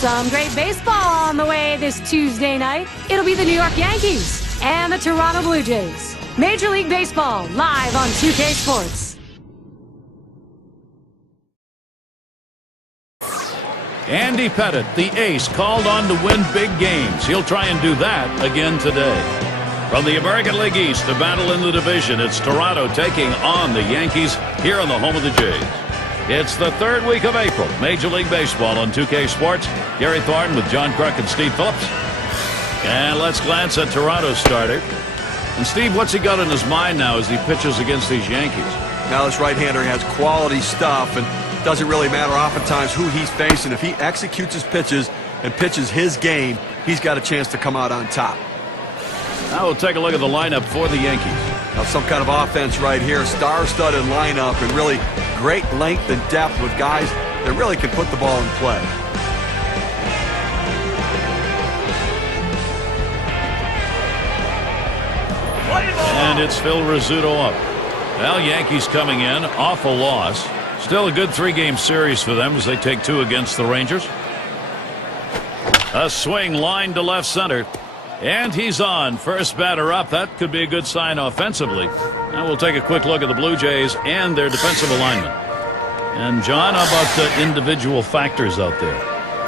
Some great baseball on the way this Tuesday night. It'll be the New York Yankees and the Toronto Blue Jays. Major League Baseball live on 2K Sports. Andy Pettitte, the ace, called on to win big games. He'll try and do that again today. From the American League East to battle in the division, it's Toronto taking on the Yankees here on the home of the Jays. It's the third week of April. Major League Baseball on 2K Sports. Gary Thornton with John Kruk and Steve Phillips. And let's glance at Toronto's starter. And Steve, what's he got in his mind now as he pitches against these Yankees? Now this right-hander has quality stuff, and it doesn't really matter oftentimes who he's facing. If he executes his pitches and pitches his game, he's got a chance to come out on top. Now we'll take a look at the lineup for the Yankees. Now some kind of offense right here. Star-studded lineup and really great length and depth with guys that really can put the ball in play. And it's Phil Rizzuto up. Well, Yankees coming in off a loss. Still a good three-game series for them as they take two against the Rangers. A swing line to left center. And he's on. First batter up. That could be a good sign offensively. Now we'll take a quick look at the Blue Jays and their defensive alignment. And John, how about individual factors out there?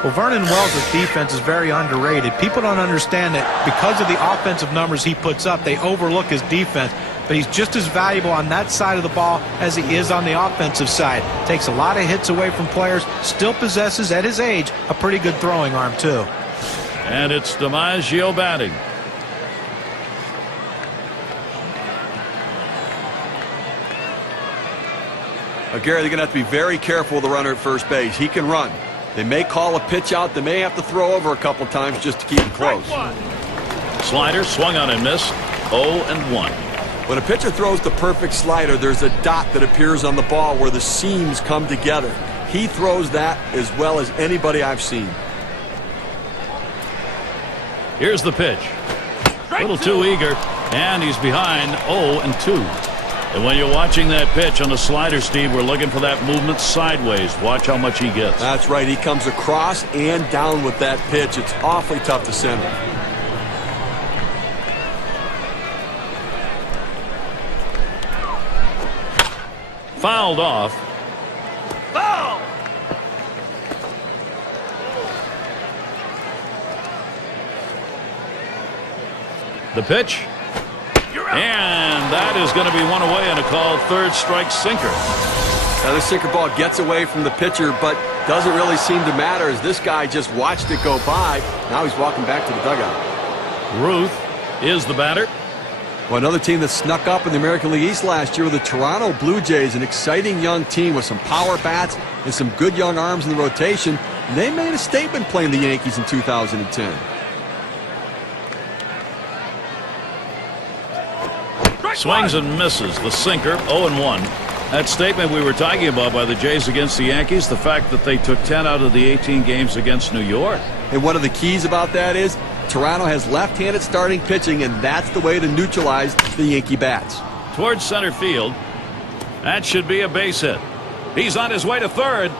Well, Vernon Wells' defense is very underrated. People don't understand that because of the offensive numbers he puts up, they overlook his defense. But he's just as valuable on that side of the ball as he is on the offensive side. Takes a lot of hits away from players. Still possesses, at his age, a pretty good throwing arm, too. And it's DiMaggio batting. Gary, they're going to have to be very careful with the runner at first base. He can run. They may call a pitch out. They may have to throw over a couple times just to keep him close. Slider swung on and missed. 0-1. When a pitcher throws the perfect slider, there's a dot that appears on the ball where the seams come together. He throws that as well as anybody I've seen. Here's the pitch. A little too eager, and he's behind 0-2. And when you're watching that pitch on the slider, Steve, we're looking for that movement sideways. Watch how much he gets. That's right. He comes across and down with that pitch. It's awfully tough to center. Fouled off. Foul! The pitch. And that is going to be one away and a called third strike sinker. Now the sinker ball gets away from the pitcher, but doesn't really seem to matter as this guy just watched it go by. Now he's walking back to the dugout. Ruth is the batter. Well, another team that snuck up in the American League East last year were the Toronto Blue Jays, an exciting young team with some power bats and some good young arms in the rotation. And they made a statement playing the Yankees in 2010. Swings and misses. The sinker, 0-1. That statement we were talking about by the Jays against the Yankees, the fact that they took 10 out of the 18 games against New York. And one of the keys about that is Toronto has left-handed starting pitching, and that's the way to neutralize the Yankee bats. Towards center field. That should be a base hit. He's on his way to third.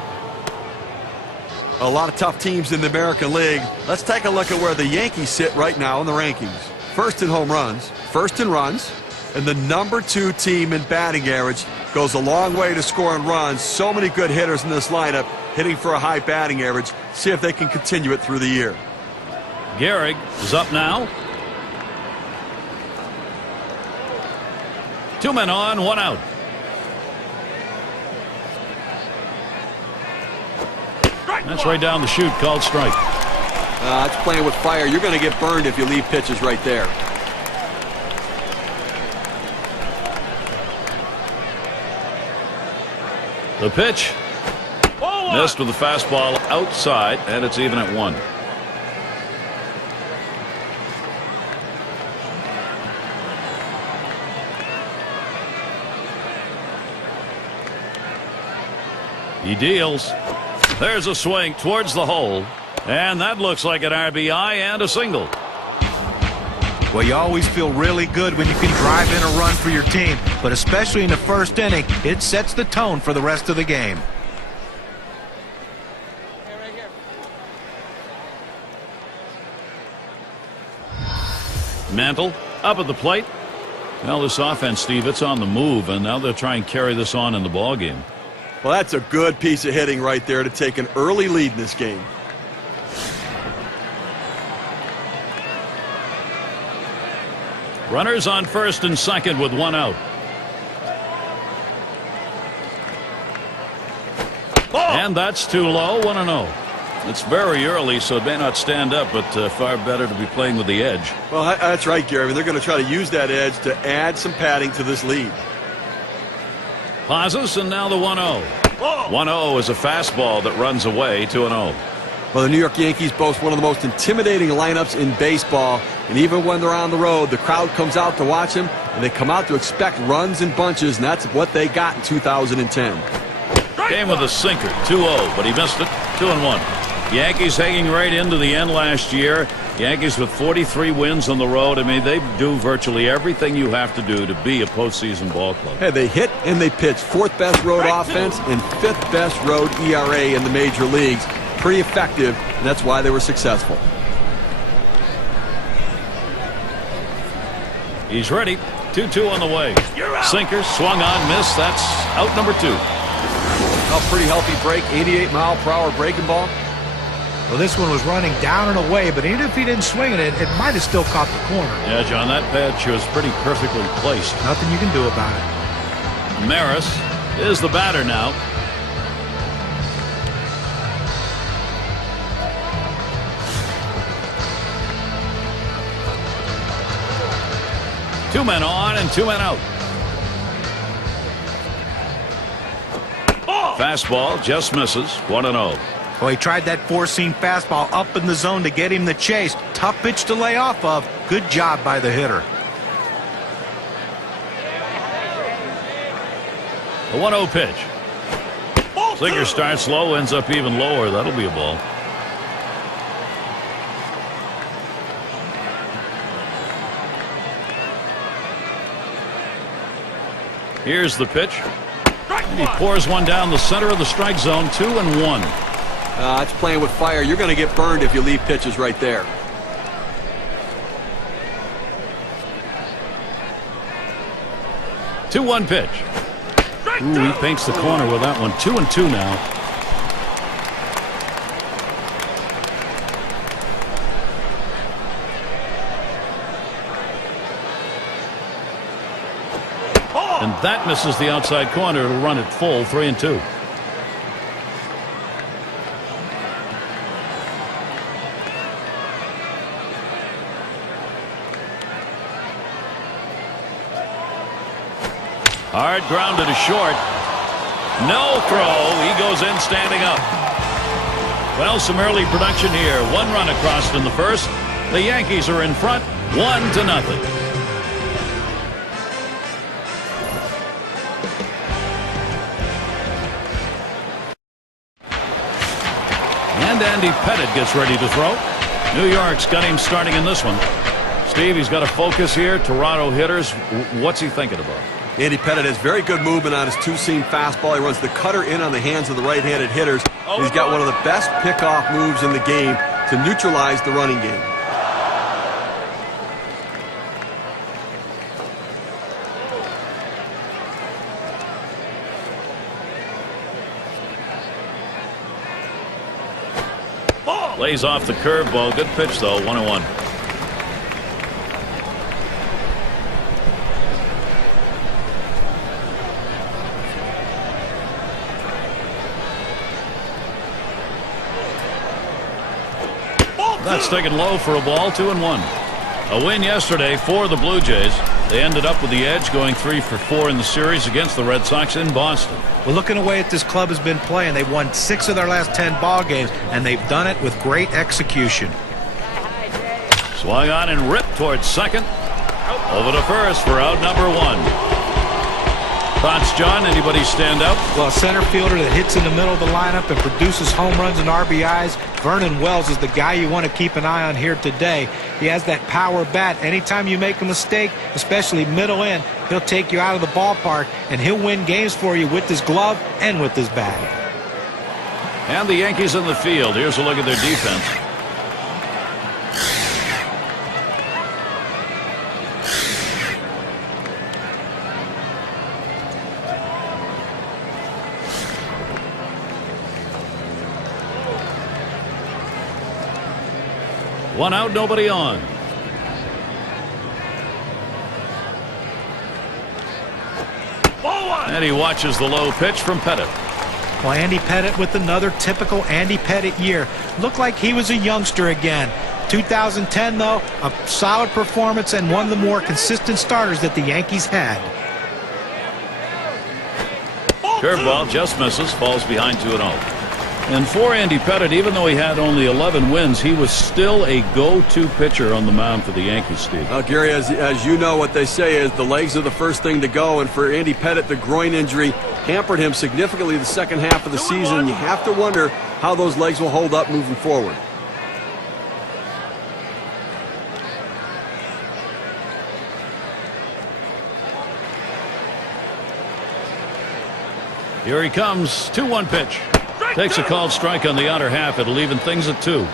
A lot of tough teams in the American League. Let's take a look at where the Yankees sit right now in the rankings. First in home runs, first in runs, and the #2 team in batting average. Goes a long way to scoring runs. So many good hitters in this lineup hitting for a high batting average. See if they can continue it through the year. Gehrig is up now. 2 men on, 1 out. That's right down the chute, called strike. That's playing with fire. You're going to get burned if you leave pitches right there. The pitch. Missed with the fastball outside, and it's even at 1. He deals. There's a swing towards the hole, and that looks like an RBI and a single. Well, you always feel really good when you can drive in a run for your team, but especially in the first inning, it sets the tone for the rest of the game. Mantle up at the plate. Well, this offense, Steve, it's on the move, and now they'll try and carry this on in the ball game. Well, that's a good piece of hitting right there to take an early lead in this game. Runners on first and second with one out. And that's too low. 1-0. It's very early, so it may not stand up, but far better to be playing with the edge. Well, that's right, Gary. I mean, they're going to try to use that edge to add some padding to this lead. Pauses, and now the 1-0. 1-0 is a fastball that runs away. 2-0. Well, the New York Yankees boast one of the most intimidating lineups in baseball. And even when they're on the road, the crowd comes out to watch them, and they come out to expect runs and bunches, and that's what they got in 2010. Came with a sinker. 2-0, but he missed it. 2-1. Yankees hanging right into the end last year. Yankees with 43 wins on the road. I mean, they do virtually everything you have to do to be a postseason ball club. Hey, they hit and they pitch. 4th best road offense and 5th best road ERA in the major leagues. Pretty effective, and that's why they were successful. He's ready. 2-2 on the way. Sinker, swung on, missed. That's out number 2. A pretty healthy break, 88-mile-per-hour breaking ball. Well, this one was running down and away, but even if he didn't swing it, it might have still caught the corner. Yeah, John, that pitch was pretty perfectly placed. Nothing you can do about it. Maris is the batter now. Two men on and 2 men out. Fastball just misses. 1-0. Well, he tried that 4-seam fastball up in the zone to get him the chase. Tough pitch to lay off of. Good job by the hitter. A 1-0 pitch. Sinker starts low, ends up even lower. That'll be a ball. Here's the pitch. And he pours one down the center of the strike zone. 2-1. It's playing with fire. You're going to get burned if you leave pitches right there. Two 2-1 pitch. Ooh, he paints the corner with that one. 2-2 now. And that misses the outside corner. It'll run it full. 3-2. Hard grounded to short. No throw. He goes in standing up. Well, some early production here. 1 run across in the first. The Yankees are in front. 1-0. And Andy Pettitte gets ready to throw. New York's got him starting in this one. Steve, he's got to focus here. Toronto hitters, what's he thinking about? Andy Pettitte has very good movement on his 2-seam fastball. He runs the cutter in on the hands of the right-handed hitters. He's got one of the best pickoff moves in the game to neutralize the running game. Lays off the curveball. Good pitch, though. 1-1. That's taken low for a ball. 2-1. A win yesterday for the Blue Jays. They ended up with the edge, going 3 for 4 in the series against the Red Sox in Boston. Well, looking away at this club has been playing. They've won 6 of their last 10 ball games, and they've done it with great execution. Swung on and ripped towards second. Over to first for out number 1. Thoughts, John? Anybody stand out? Well, a center fielder that hits in the middle of the lineup and produces home runs and RBIs. Vernon Wells is the guy you want to keep an eye on here today. He has that power bat. Anytime you make a mistake, especially middle in, he'll take you out of the ballpark, and he'll win games for you with his glove and with his bat. And the Yankees in the field. Here's a look at their defense. One out, nobody on. And he watches the low pitch from Pettitte. Well, Andy Pettitte with another typical Andy Pettitte year. Looked like he was a youngster again. 2010, though, a solid performance and one of the more consistent starters that the Yankees had. Curveball just misses, falls behind 2-0. And for Andy Pettitte, even though he had only 11 wins, he was still a go-to pitcher on the mound for the Yankees, Steve. Gary, as you know, what they say is the legs are the first thing to go, and for Andy Pettitte, the groin injury hampered him significantly the second half of the season. You have to wonder how those legs will hold up moving forward. Here he comes. 2-1 pitch. Takes a called strike on the outer half. It'll even things at 2.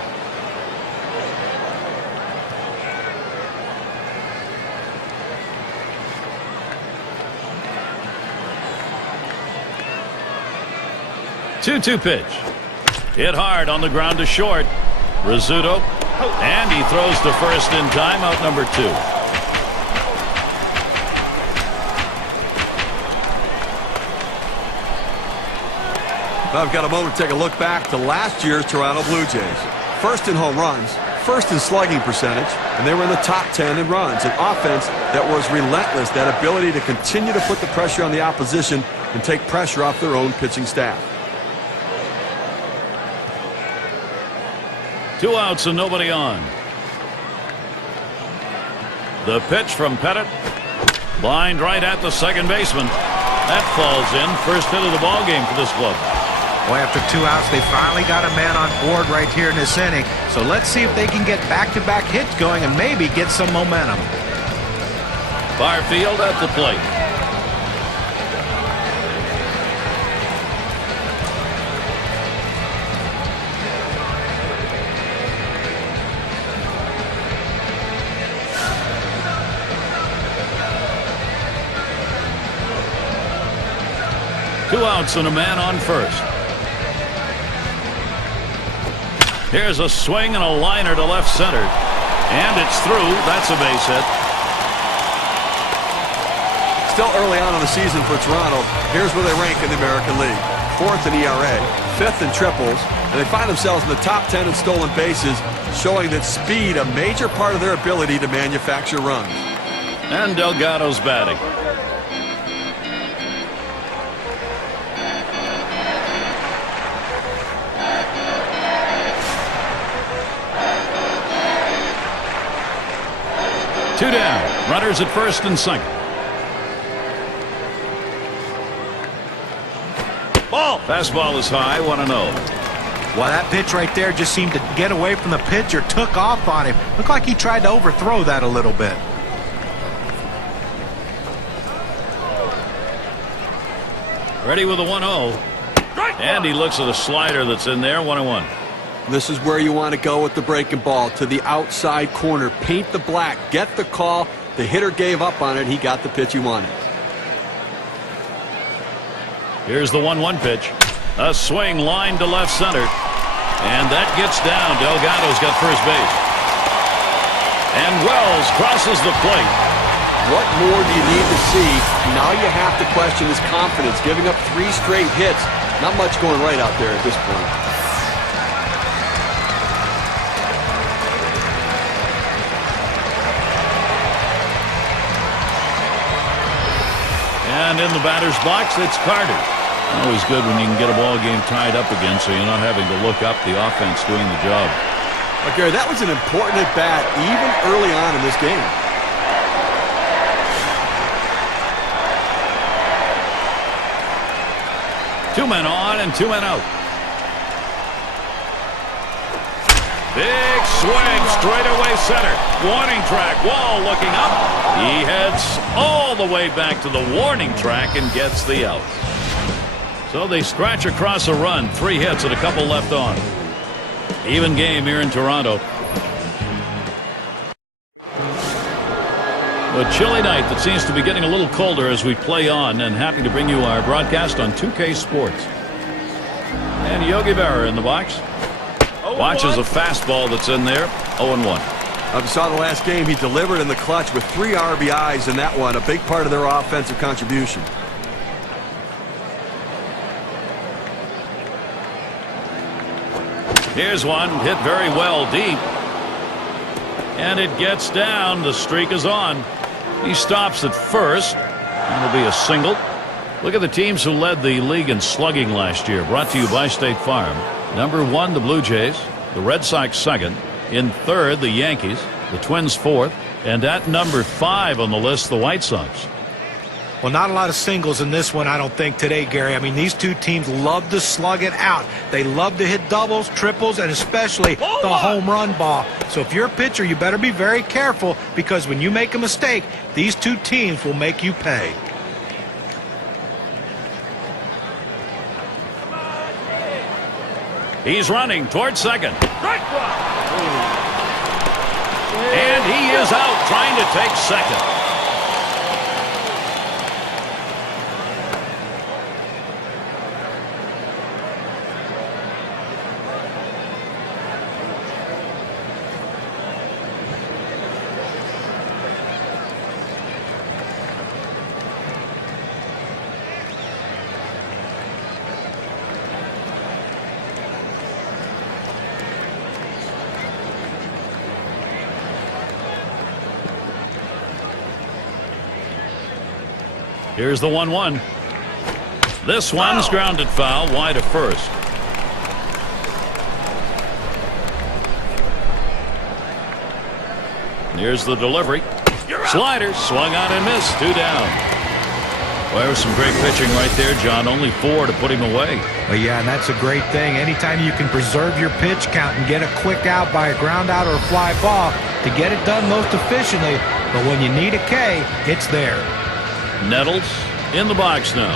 Two-2 pitch. Hit hard on the ground to short. Rizzuto. And he throws to first in time. Out number 2. I've got a moment to take a look back to last year's Toronto Blue Jays. First in home runs, first in slugging percentage, and they were in the top 10 in runs. An offense that was relentless, that ability to continue to put the pressure on the opposition and take pressure off their own pitching staff. 2 outs and nobody on. The pitch from Pettitte. Lined right at the second baseman. That falls in. First hit of the ball game for this club. Well, after 2 outs, they finally got a man on board right here in this inning. So let's see if they can get back-to-back hits going and maybe get some momentum. Barfield at the plate. Two outs and a man on first. Here's a swing and a liner to left center. And it's through. That's a base hit. Still early on in the season for Toronto. Here's where they rank in the American League. 4th in ERA, 5th in triples, and they find themselves in the top 10 in stolen bases, showing that speed, a major part of their ability to manufacture runs. And Delgado's batting. Two down. Runners at first and second. Ball. Fastball is high. 1-0. Well, that pitch right there just seemed to get away from the pitcher, took off on him. Looked like he tried to overthrow that a little bit. Ready with a 1-0. And he looks at a slider that's in there. 1-1. This is where you want to go with the breaking ball, to the outside corner. Paint the black. Get the call. The hitter gave up on it. He got the pitch he wanted. Here's the 1-1 pitch. A swing line to left center. And that gets down. Delgado's got first base. And Wells crosses the plate. What more do you need to see? Now you have to question his confidence. Giving up 3 straight hits. Not much going right out there at this point. And in the batter's box, it's Carter. Always good when you can get a ball game tied up again, so you're not having to look up, the offense doing the job. But Gary, that was an important at-bat even early on in this game. Two men on and 2 men out. Big swing, straightaway center. Warning track. Wall looking up. He heads all the way back to the warning track and gets the out. So they scratch across a run. 3 hits and a couple left on. Even game here in Toronto. A chilly night that seems to be getting a little colder as we play on, and happy to bring you our broadcast on 2K Sports. And Yogi Berra in the box. Watches a fastball that's in there. 0-1. If you saw the last game, he delivered in the clutch with 3 RBIs in that one, a big part of their offensive contribution. Here's one hit very well deep. And it gets down. The streak is on. He stops at first. It'll be a single. Look at the teams who led the league in slugging last year. Brought to you by State Farm. Number 1, the Blue Jays. The Red Sox second. In third, the Yankees. The Twins fourth. And at number 5 on the list, the White Sox. Well, not a lot of singles in this one, I don't think, today, Gary. I mean, these two teams love to slug it out. They love to hit doubles, triples, and especially the home run ball. So if you're a pitcher, you better be very careful, because when you make a mistake, these two teams will make you pay. He's running towards second. And he is out trying to take second. Here's the 1-1. This one's grounded foul wide of first. Here's the delivery. Slider swung on and missed. 2 down. Well, there was some great pitching right there, John. Only 4 to put him away. Well, yeah, and that's a great thing. Anytime you can preserve your pitch count and get a quick out by a ground out or a fly ball to get it done most efficiently. But when you need a K, it's there. Nettles in the box now.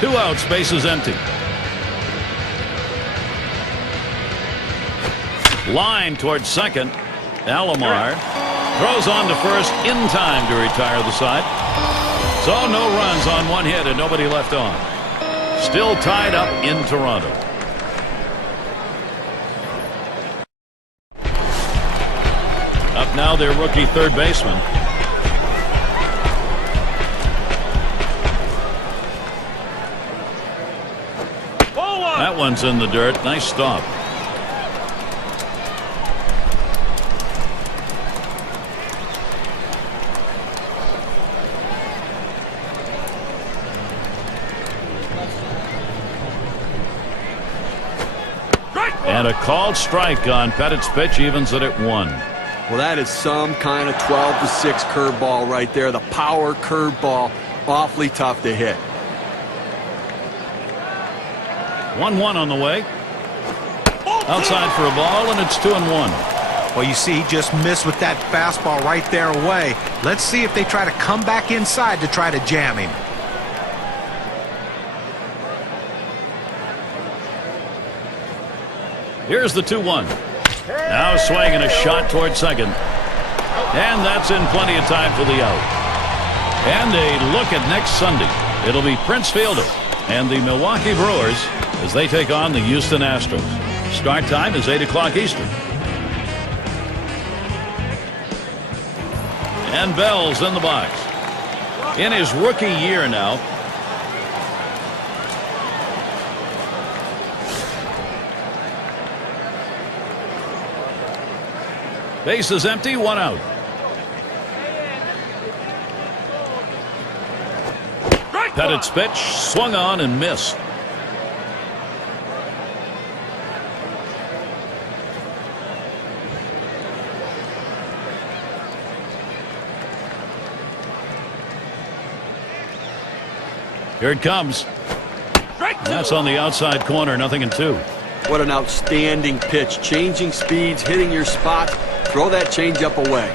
Two outs, bases empty. Line towards second. Alomar throws on to first in time to retire the side. So no runs on 1 hit and nobody left on. Still tied up in Toronto. Up now their rookie third baseman. That one's in the dirt. Nice stop. And a called strike on Pettitte's pitch, evens it at 1. Well, that is some kind of 12-6 curveball right there. The power curveball, awfully tough to hit. 1-1 on the way. Outside for a ball, and it's 2-1. Well, you see, he just missed with that fastball right there away. Let's see if they try to come back inside to try to jam him. Here's the 2-1. Now swinging a shot towards second. And that's in plenty of time for the out. And a look at next Sunday. It'll be Prince Fielder and the Milwaukee Brewers as they take on the Houston Astros. Start time is 8 o'clock Eastern. And Bell's in the box. In his rookie year now. Base is empty, 1 out. Pettitte's pitch swung on and missed. Here it comes. That's on the outside corner, 0-2. What an outstanding pitch. Changing speeds, hitting your spots. Throw that changeup away.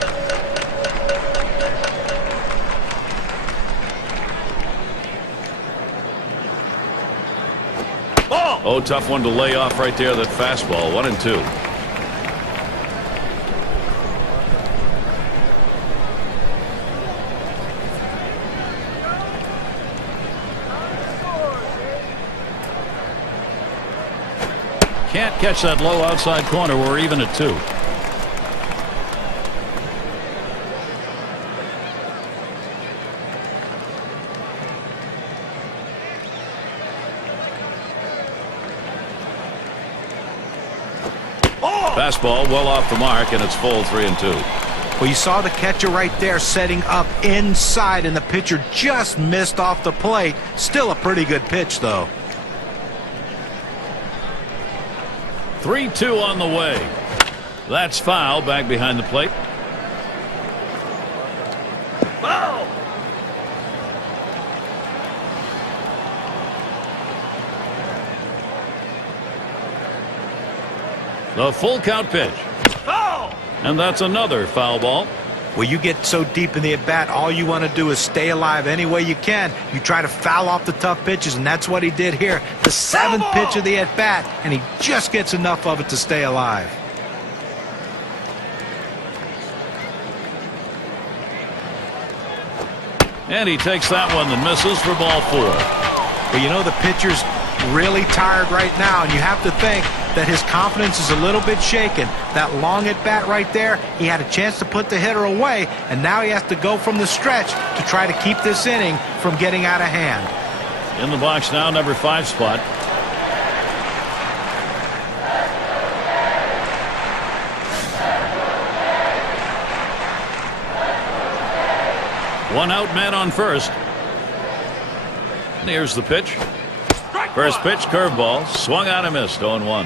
Oh, tough one to lay off right there, that fastball. 1-2. Can't catch that low outside corner. We're even at 2. Fastball well off the mark, and it's full 3-2. Well, you saw the catcher right there setting up inside, and the pitcher just missed off the plate. Still a pretty good pitch, though. 3-2 on the way. That's foul back behind the plate. Foul! The full count pitch. Foul! And that's another foul ball. Well, you get so deep in the at-bat, all you want to do is stay alive any way you can. You try to foul off the tough pitches, and that's what he did here. The 7th pitch of the at-bat, and he just gets enough of it to stay alive. And he takes that one and misses for ball 4. Well, you know, the pitcher's really tired right now, and you have to think that his confidence is a little bit shaken. That long at bat right there, he had a chance to put the hitter away, and now he has to go from the stretch to try to keep this inning from getting out of hand. In the box now, number 5 spot. One out, man on first. And here's the pitch. First pitch, curveball, swung out and missed, 0-1.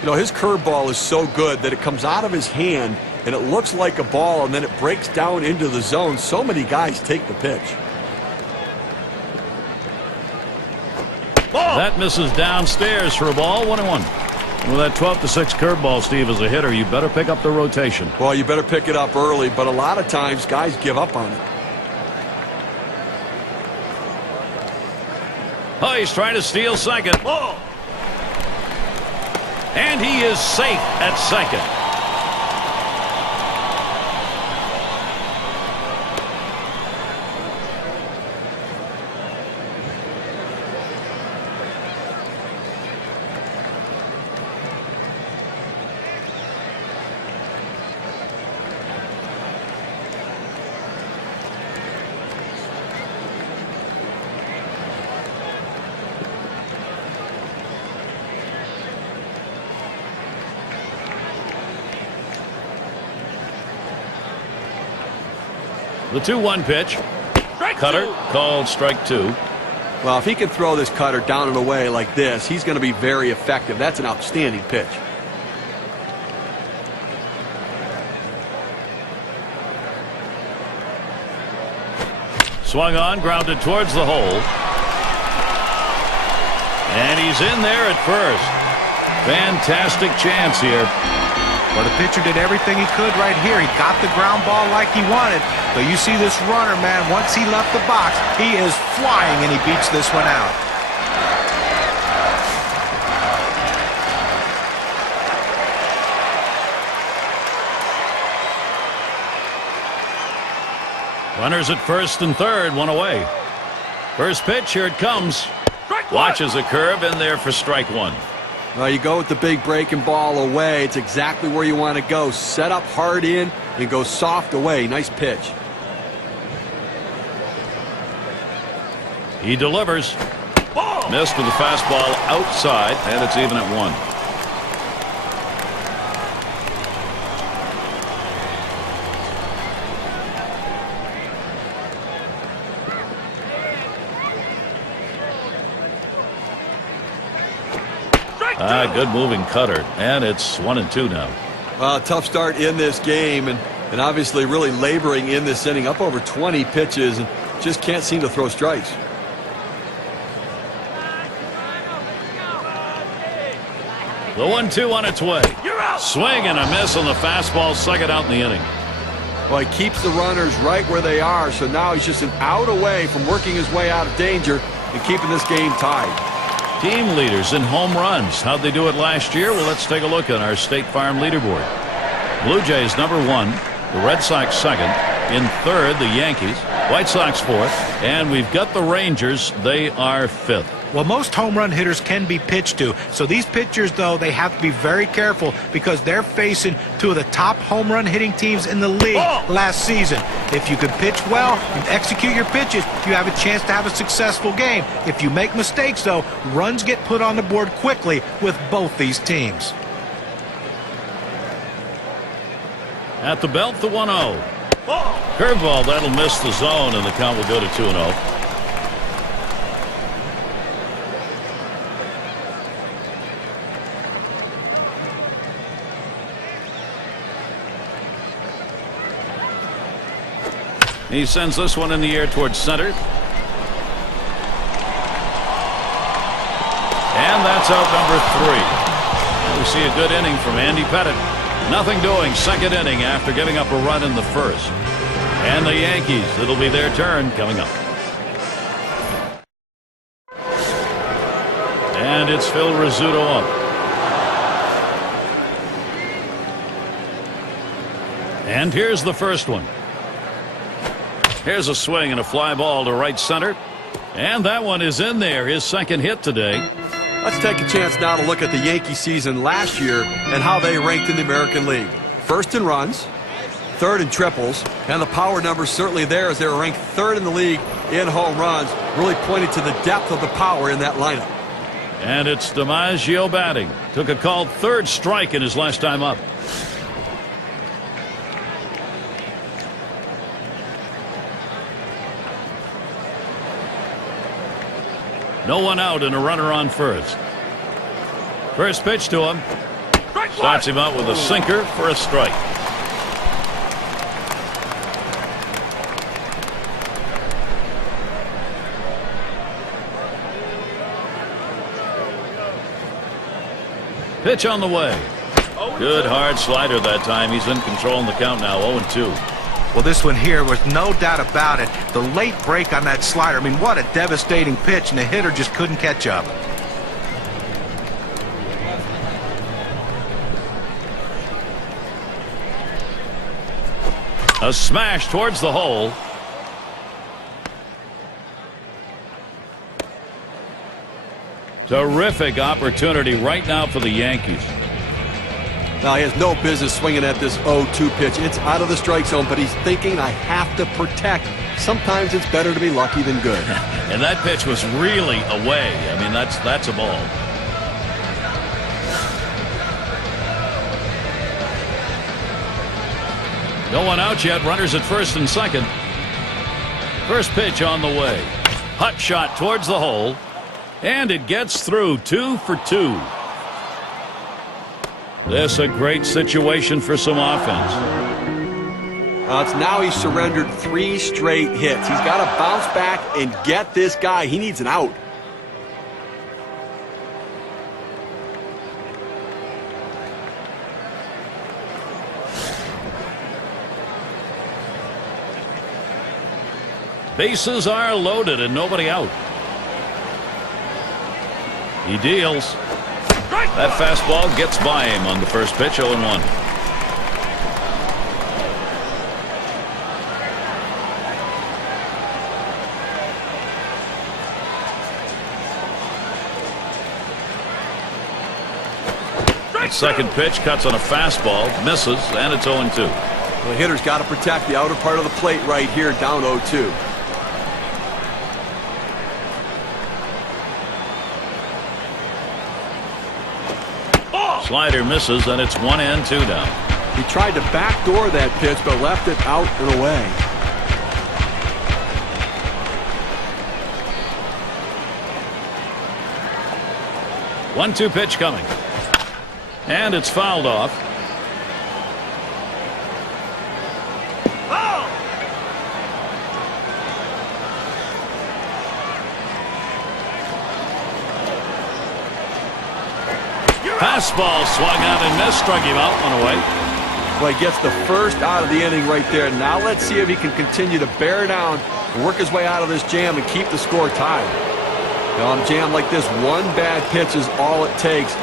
You know, his curveball is so good that it comes out of his hand and it looks like a ball, and then it breaks down into the zone. So many guys take the pitch. Ball. That misses downstairs for a ball, 1-1. With that 12-6 curveball, Steve, as a hitter, you better pick up the rotation. Well, you better pick it up early, but a lot of times guys give up on it. Oh, he's trying to steal second. Whoa. And he is safe at second. The 2-1 pitch. Cutter called strike 2. Well, if he can throw this cutter down and away like this, he's going to be very effective. That's an outstanding pitch. Swung on, grounded towards the hole. And he's in there at first. Fantastic chance here. Well, the pitcher did everything he could right here. He got the ground ball like he wanted. But you see this runner, man, once he left the box, he is flying, and he beats this one out. Runners at first and third, one away. First pitch, here it comes. Watches a curve in there for strike 1. Well, you go with the big breaking ball away. It's exactly where you want to go. Set up hard in and go soft away. Nice pitch. He delivers. Missed with the fastball outside, and it's even at 1. Good moving cutter, and it's 1-2 now. Tough start in this game, and obviously really laboring in this inning. Up over 20 pitches, and just can't seem to throw strikes. The 1-2 on its way. Swing and a miss on the fastball, second out in the inning. Well, he keeps the runners right where they are, so now he's just an out away from working his way out of danger and keeping this game tied. Team leaders in home runs. How'd they do it last year? Well, let's take a look at our State Farm leaderboard. Blue Jays number 1, the Red Sox second, In third, the Yankees. White Sox fourth. And we've got the Rangers. They are fifth. Well, most home run hitters can be pitched to. So these pitchers, though, they have to be very careful because they're facing two of the top home run hitting teams in the league last season. If you can pitch well and execute your pitches, you have a chance to have a successful game. If you make mistakes, though, runs get put on the board quickly with both these teams. At the belt, the 1-0. Curveball, that'll miss the zone, and the count will go to 2-0. He sends this one in the air towards center. And that's out number 3. We see a good inning from Andy Pettitte. Nothing doing, second inning after giving up a run in the first. And the Yankees, it'll be their turn coming up. And it's Phil Rizzuto up. And here's the first one. Here's a swing and a fly ball to right center. And that one is in there, his second hit today. Let's take a chance now to look at the Yankee season last year and how they ranked in the American League. First in runs, third in triples, and the power numbers certainly there as they were ranked third in the league in home runs, really pointing to the depth of the power in that lineup. And it's DiMaggio batting. Took a called third strike in his last time up. No one out and a runner on first. First pitch to him. Starts him out with a sinker for a strike. Pitch on the way. Good hard slider that time. He's in control in the count now, 0-2. Well, this one here was no doubt about it. The late break on that slider. I mean, what a devastating pitch, and the hitter just couldn't catch up. A smash towards the hole. Terrific opportunity right now for the Yankees. Now, he has no business swinging at this 0-2 pitch. It's out of the strike zone, but he's thinking, I have to protect. Sometimes it's better to be lucky than good. And that pitch was really away. I mean, that's a ball. No one out yet. Runners at first and second. First pitch on the way. Hot shot towards the hole. And it gets through. 2 for 2. This a great situation for some offense. It's now he's surrendered 3 straight hits. He's got to bounce back and get this guy. He needs an out. Bases are loaded and nobody out. He deals. That fastball gets by him on the first pitch, 0-1. That second pitch cuts on a fastball, misses, and it's 0-2. The hitter's got to protect the outer part of the plate right here, down 0-2. Slider misses, and it's 1 and 2 down. He tried to backdoor that pitch, but left it out and away. One-two pitch coming. And it's fouled off. Fastball swung out and missed, struck him out, one away. Well, he gets the first out of the inning right there. Now let's see if he can continue to bear down, work his way out of this jam, and keep the score tied. Now, on a jam like this, one bad pitch is all it takes.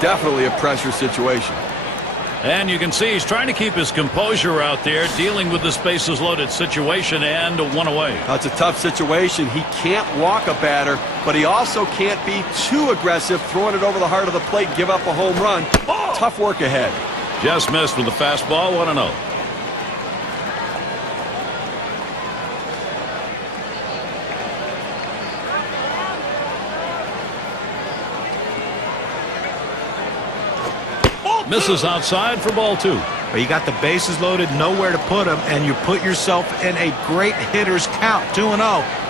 Definitely a pressure situation. And you can see he's trying to keep his composure out there, dealing with this bases loaded situation, and one away. That's a tough situation. He can't walk a batter, but he also can't be too aggressive, throwing it over the heart of the plate, give up a home run. Tough work ahead. Just missed with the fastball, 1-0. Misses outside for ball 2. But you got the bases loaded, nowhere to put them, and you put yourself in a great hitter's count, 2-0.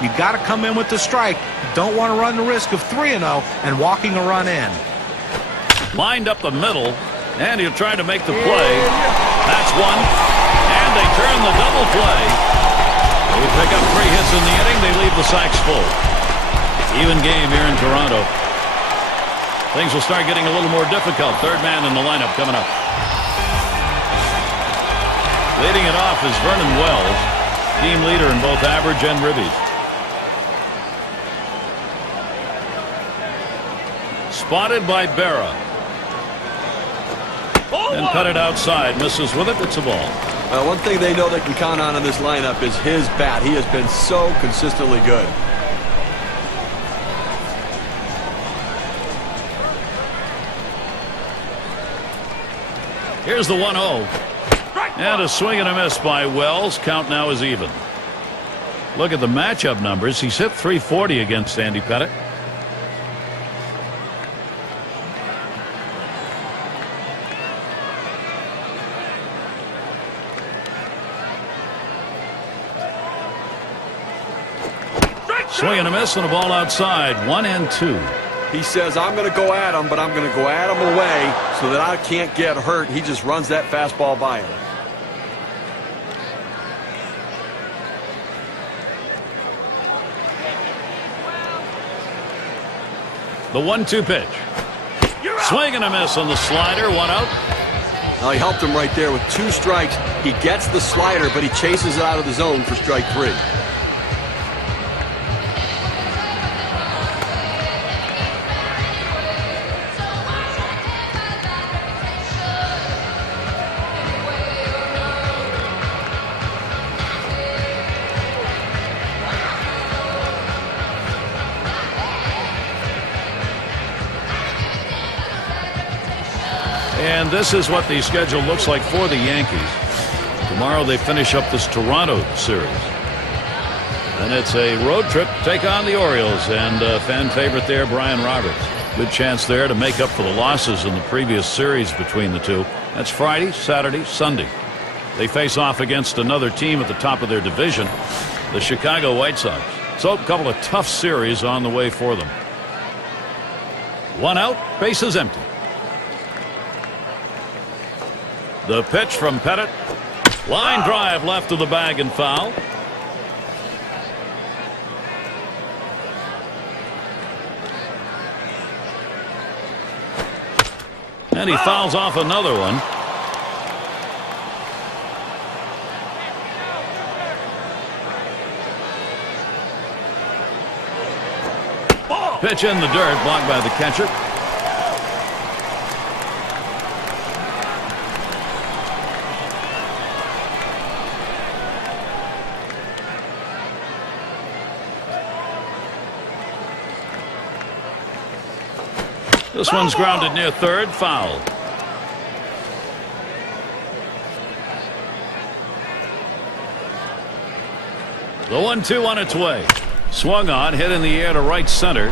You got to come in with the strike. You don't want to run the risk of 3-0 and walking a run in. Lined up the middle, and he'll try to make the play. That's one, and they turn the double play. They pick up 3 hits in the inning. They leave the sacks full. Even game here in Toronto. Things will start getting a little more difficult. Third man in the lineup coming up. Leading it off is Vernon Wells, team leader in both average and ribbies. Spotted by Berra. And cut it outside. Misses with it. It's a ball. One thing they know they can count on in this lineup is his bat. He has been so consistently good. Here's the 1-0. And a swing and a miss by Wells. Count now is even. Look at the matchup numbers. He's hit .340 against Andy Pettitte. Swing and a miss and a ball outside. 1-2. He says, I'm going to go at him, but I'm going to go at him away so that I can't get hurt. He just runs that fastball by him. The 1-2 pitch. Swing and a miss on the slider. 1 out. Now he helped him right there with 2 strikes. He gets the slider, but he chases it out of the zone for strike 3. And this is what the schedule looks like for the Yankees. Tomorrow they finish up this Toronto series. And it's a road trip to take on the Orioles. And fan favorite there, Brian Roberts. Good chance there to make up for the losses in the previous series between the two. That's Friday, Saturday, Sunday. They face off against another team at the top of their division, the Chicago White Sox. So a couple of tough series on the way for them. 1 out, bases empty. The pitch from Pettitte. Line drive left of the bag and foul. And he fouls off another one. Pitch in the dirt, blocked by the catcher. This one's grounded near third, foul. The 1-2 on its way. Swung on, hit in the air to right center.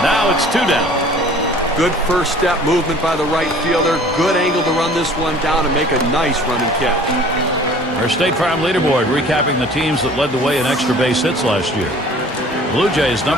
Now it's 2 down. Good first step movement by the right fielder. Good angle to run this one down and make a nice running catch. Our State Farm leaderboard recapping the teams that led the way in extra base hits last year. Blue Jays #1,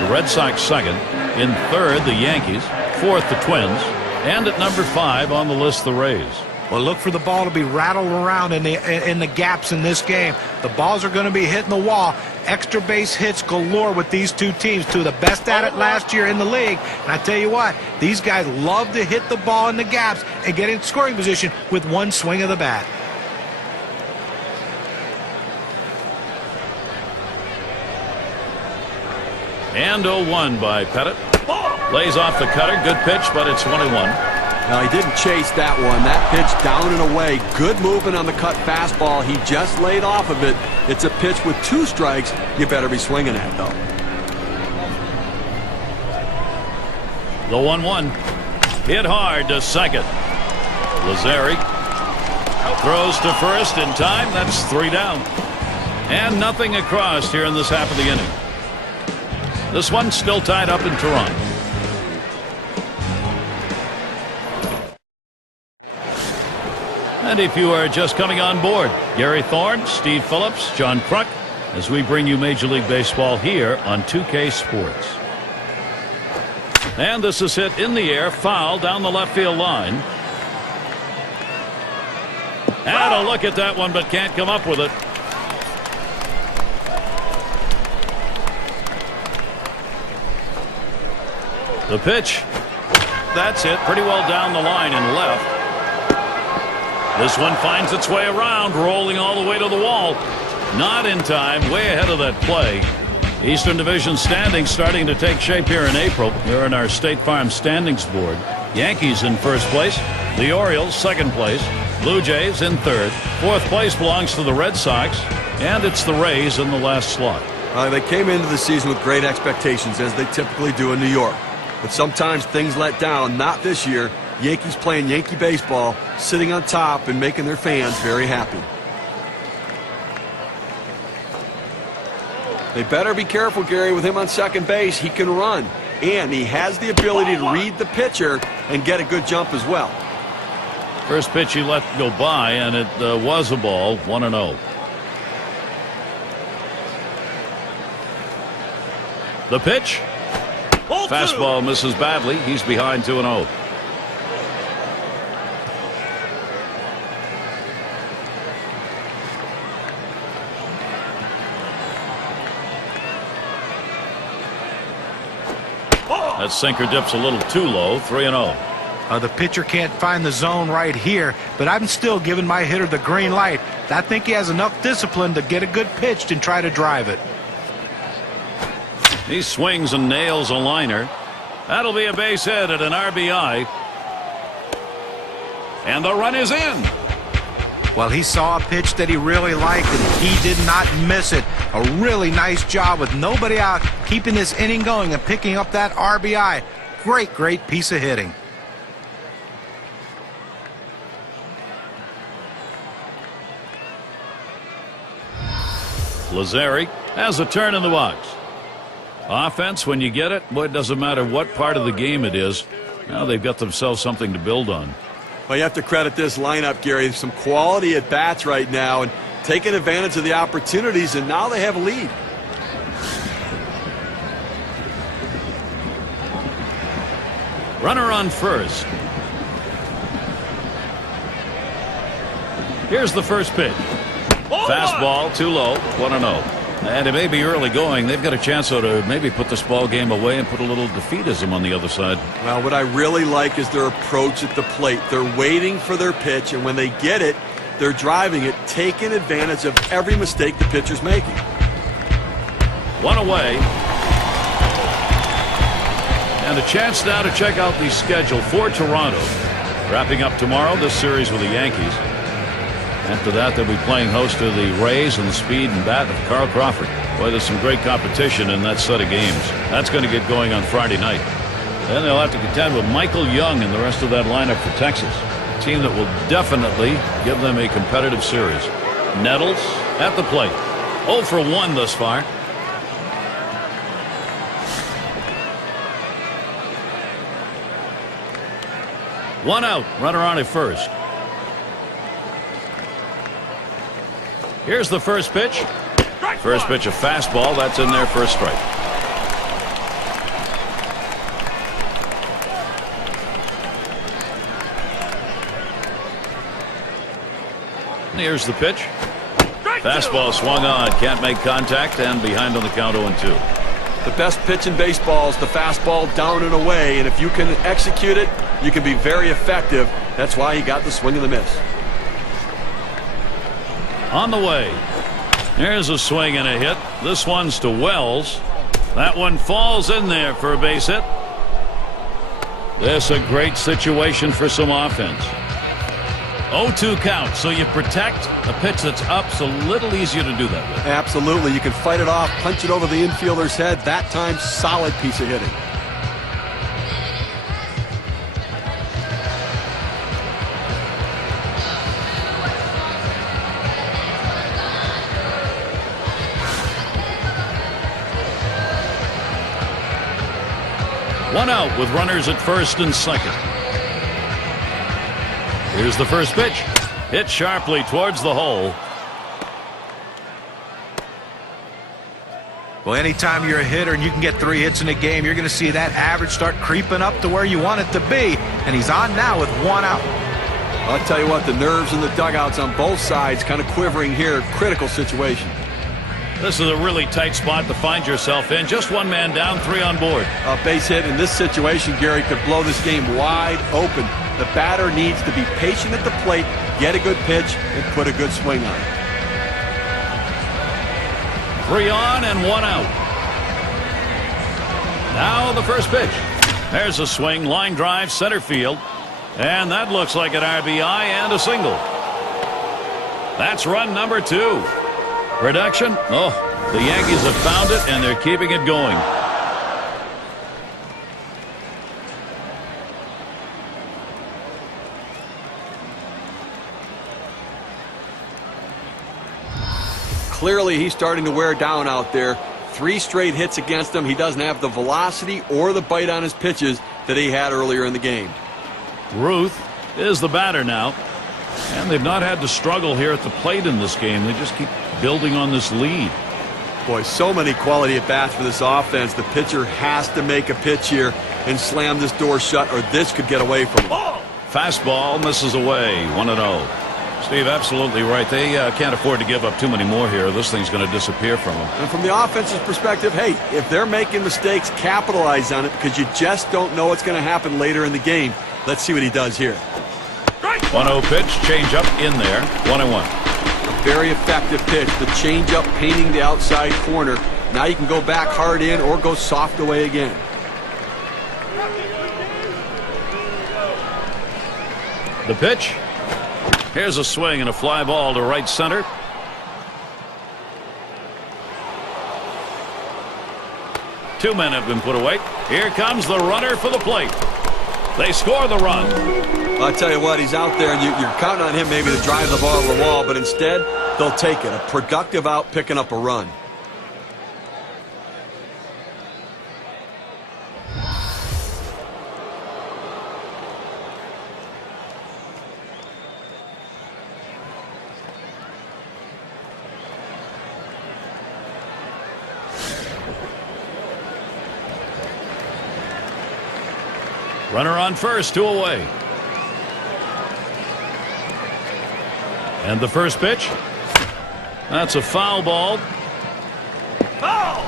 the Red Sox 2nd, in 3rd the Yankees, 4th the Twins, and at #5 on the list the Rays. Well, look for the ball to be rattled around in the gaps in this game. The balls are going to be hitting the wall. Extra base hits galore with these two teams, two of the best at it last year in the league. And I tell you what, these guys love to hit the ball in the gaps and get in scoring position with one swing of the bat. And 0-1 by Pettitte. Lays off the cutter. Good pitch, but it's 1-1. Now, he didn't chase that one. That pitch down and away. Good movement on the cut fastball. He just laid off of it. It's a pitch with 2 strikes. You better be swinging at, though. The 1-1. Hit hard to second. Lazzeri throws to first in time. That's 3 down. And nothing across here in this half of the inning. This one's still tied up in Toronto. And if you are just coming on board, Gary Thorne, Steve Phillips, John Kruk, as we bring you Major League Baseball here on 2K Sports. And this is hit in the air, foul down the left field line. And a look at that one, but can't come up with it. The pitch. That's it. Pretty well down the line and left. This one finds its way around, rolling all the way to the wall. Not in time, way ahead of that play. Eastern Division standings starting to take shape here in April. Here in our State Farm standings board. Yankees in first place. The Orioles second place. Blue Jays in third. Fourth place belongs to the Red Sox. And it's the Rays in the last slot. They came into the season with great expectations, as they typically do in New York. But sometimes things let down. Not this year. Yankees playing Yankee baseball, sitting on top and making their fans very happy. They better be careful, Gary, with him on second base. He can run, and he has the ability to read the pitcher and get a good jump as well. First pitch he let go by, and it was a ball, 1-0. The pitch. Fastball misses badly. He's behind 2-0. That sinker dips a little too low. 3-0. The pitcher can't find the zone right here, but I'm still giving my hitter the green light. I think he has enough discipline to get a good pitch and try to drive it. He swings and nails a liner. That'll be a base hit at an RBI. And the run is in. Well, he saw a pitch that he really liked, and he did not miss it. A really nice job with nobody out, keeping this inning going and picking up that RBI. Great, great piece of hitting. Lazzeri has a turn in the box. Offense, when you get it, boy, it doesn't matter what part of the game it is. Now they've got themselves something to build on. Well, you have to credit this lineup, Gary. Some quality at bats right now and taking advantage of the opportunities, and now they have a lead. Runner on first. Here's the first pitch. Fastball too low, 1-0. And it may be early going. They've got a chance to maybe put this ball game away and put a little defeatism on the other side. Well, what I really like is their approach at the plate. They're waiting for their pitch, and when they get it, they're driving it, taking advantage of every mistake the pitcher's making. One away. And a chance now to check out the schedule for Toronto. Wrapping up tomorrow this series with the Yankees. After that, they'll be playing host to the Rays and the speed and bat of Carl Crawford. Boy, there's some great competition in that set of games. That's going to get going on Friday night. Then they'll have to contend with Michael Young and the rest of that lineup for Texas. A team that will definitely give them a competitive series. Nettles at the plate. 0 for 1 thus far. One out. Runner on at first. Here's the first pitch. First pitch, a fastball. That's in there for a strike. Here's the pitch. Fastball swung on. Can't make contact and behind on the count 0-2. The best pitch in baseball is the fastball down and away. And if you can execute it, you can be very effective. That's why he got the swing and the miss. On the way. There's a swing and a hit. This one's to Wells. That one falls in there for a base hit. This a great situation for some offense. 0-2 count, so you protect a pitch that's up. It's a little easier to do that with. Absolutely. You can fight it off, punch it over the infielder's head. That time, solid piece of hitting. One out with runners at first and second. Here's the first pitch. Hit sharply towards the hole. Well, anytime you're a hitter and you can get 3 hits in a game, you're going to see that average start creeping up to where you want it to be. And he's on now with 1 out. I'll tell you what, the nerves in the dugouts on both sides kind of quivering here. Critical situation. This is a really tight spot to find yourself in. Just 1 man down, 3 on board. A base hit in this situation, Gary, could blow this game wide open. The batter needs to be patient at the plate, get a good pitch, and put a good swing on it. 3 on and 1 out. Now the first pitch. There's a swing, line drive, center field. And that looks like an RBI and a single. That's run number 2. Production? Oh, the Yankees have found it, and they're keeping it going. Clearly, he's starting to wear down out there. 3 straight hits against him. He doesn't have the velocity or the bite on his pitches that he had earlier in the game. Ruth is the batter now. And they've not had to struggle here at the plate in this game. They just keep building on this lead. Boy, so many quality at-bats for this offense. The pitcher has to make a pitch here and slam this door shut, or this could get away from him. Fastball misses away, 1-0. Steve, absolutely right. They can't afford to give up too many more here. This thing's going to disappear from them. And from the offense's perspective, hey, if they're making mistakes, capitalize on it, because you just don't know what's going to happen later in the game. Let's see what he does here. 1-0 pitch, change up in there, 1-1. Very effective pitch. The changeup painting the outside corner. Now you can go back hard in or go soft away again. The pitch. Here's a swing and a fly ball to right center. Two men have been put away. Here comes the runner for the plate. They score the run. I'll tell you what, he's out there, and you're counting on him maybe to drive the ball to the wall, but instead, they'll take it. A productive out, picking up a run. Runner on first, 2 away. And the first pitch. That's a foul ball. Foul!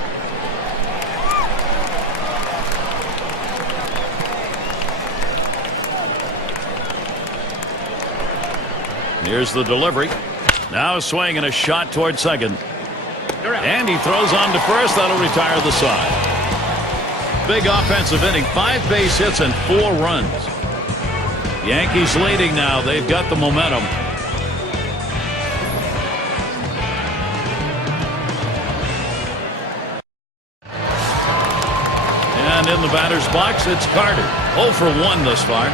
Here's the delivery. Now a swing and a shot toward second. And he throws on to first. That'll retire the side. Big offensive inning, 5 base hits and 4 runs. Yankees leading now. They've got the momentum. And in the batter's box, it's Carter. 0 for 1 thus far.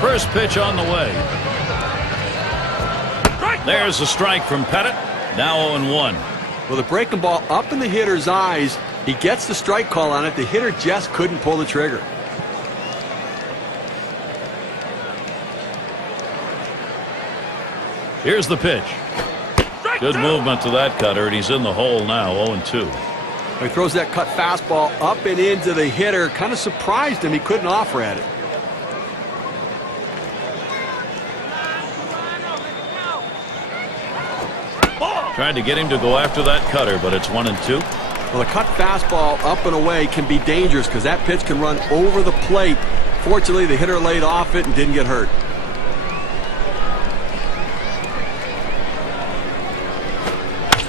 First pitch on the way. There's a strike from Pettitte. Now 0-1. Well, the breaking ball up in the hitter's eyes. He gets the strike call on it. The hitter just couldn't pull the trigger. Here's the pitch. Good movement to that cutter, and he's in the hole now, 0-2. He throws that cut fastball up and into the hitter. Kind of surprised him. He couldn't offer at it. Tried to get him to go after that cutter, but it's 1-2. Well, a cut fastball up and away can be dangerous because that pitch can run over the plate. Fortunately, the hitter laid off it and didn't get hurt.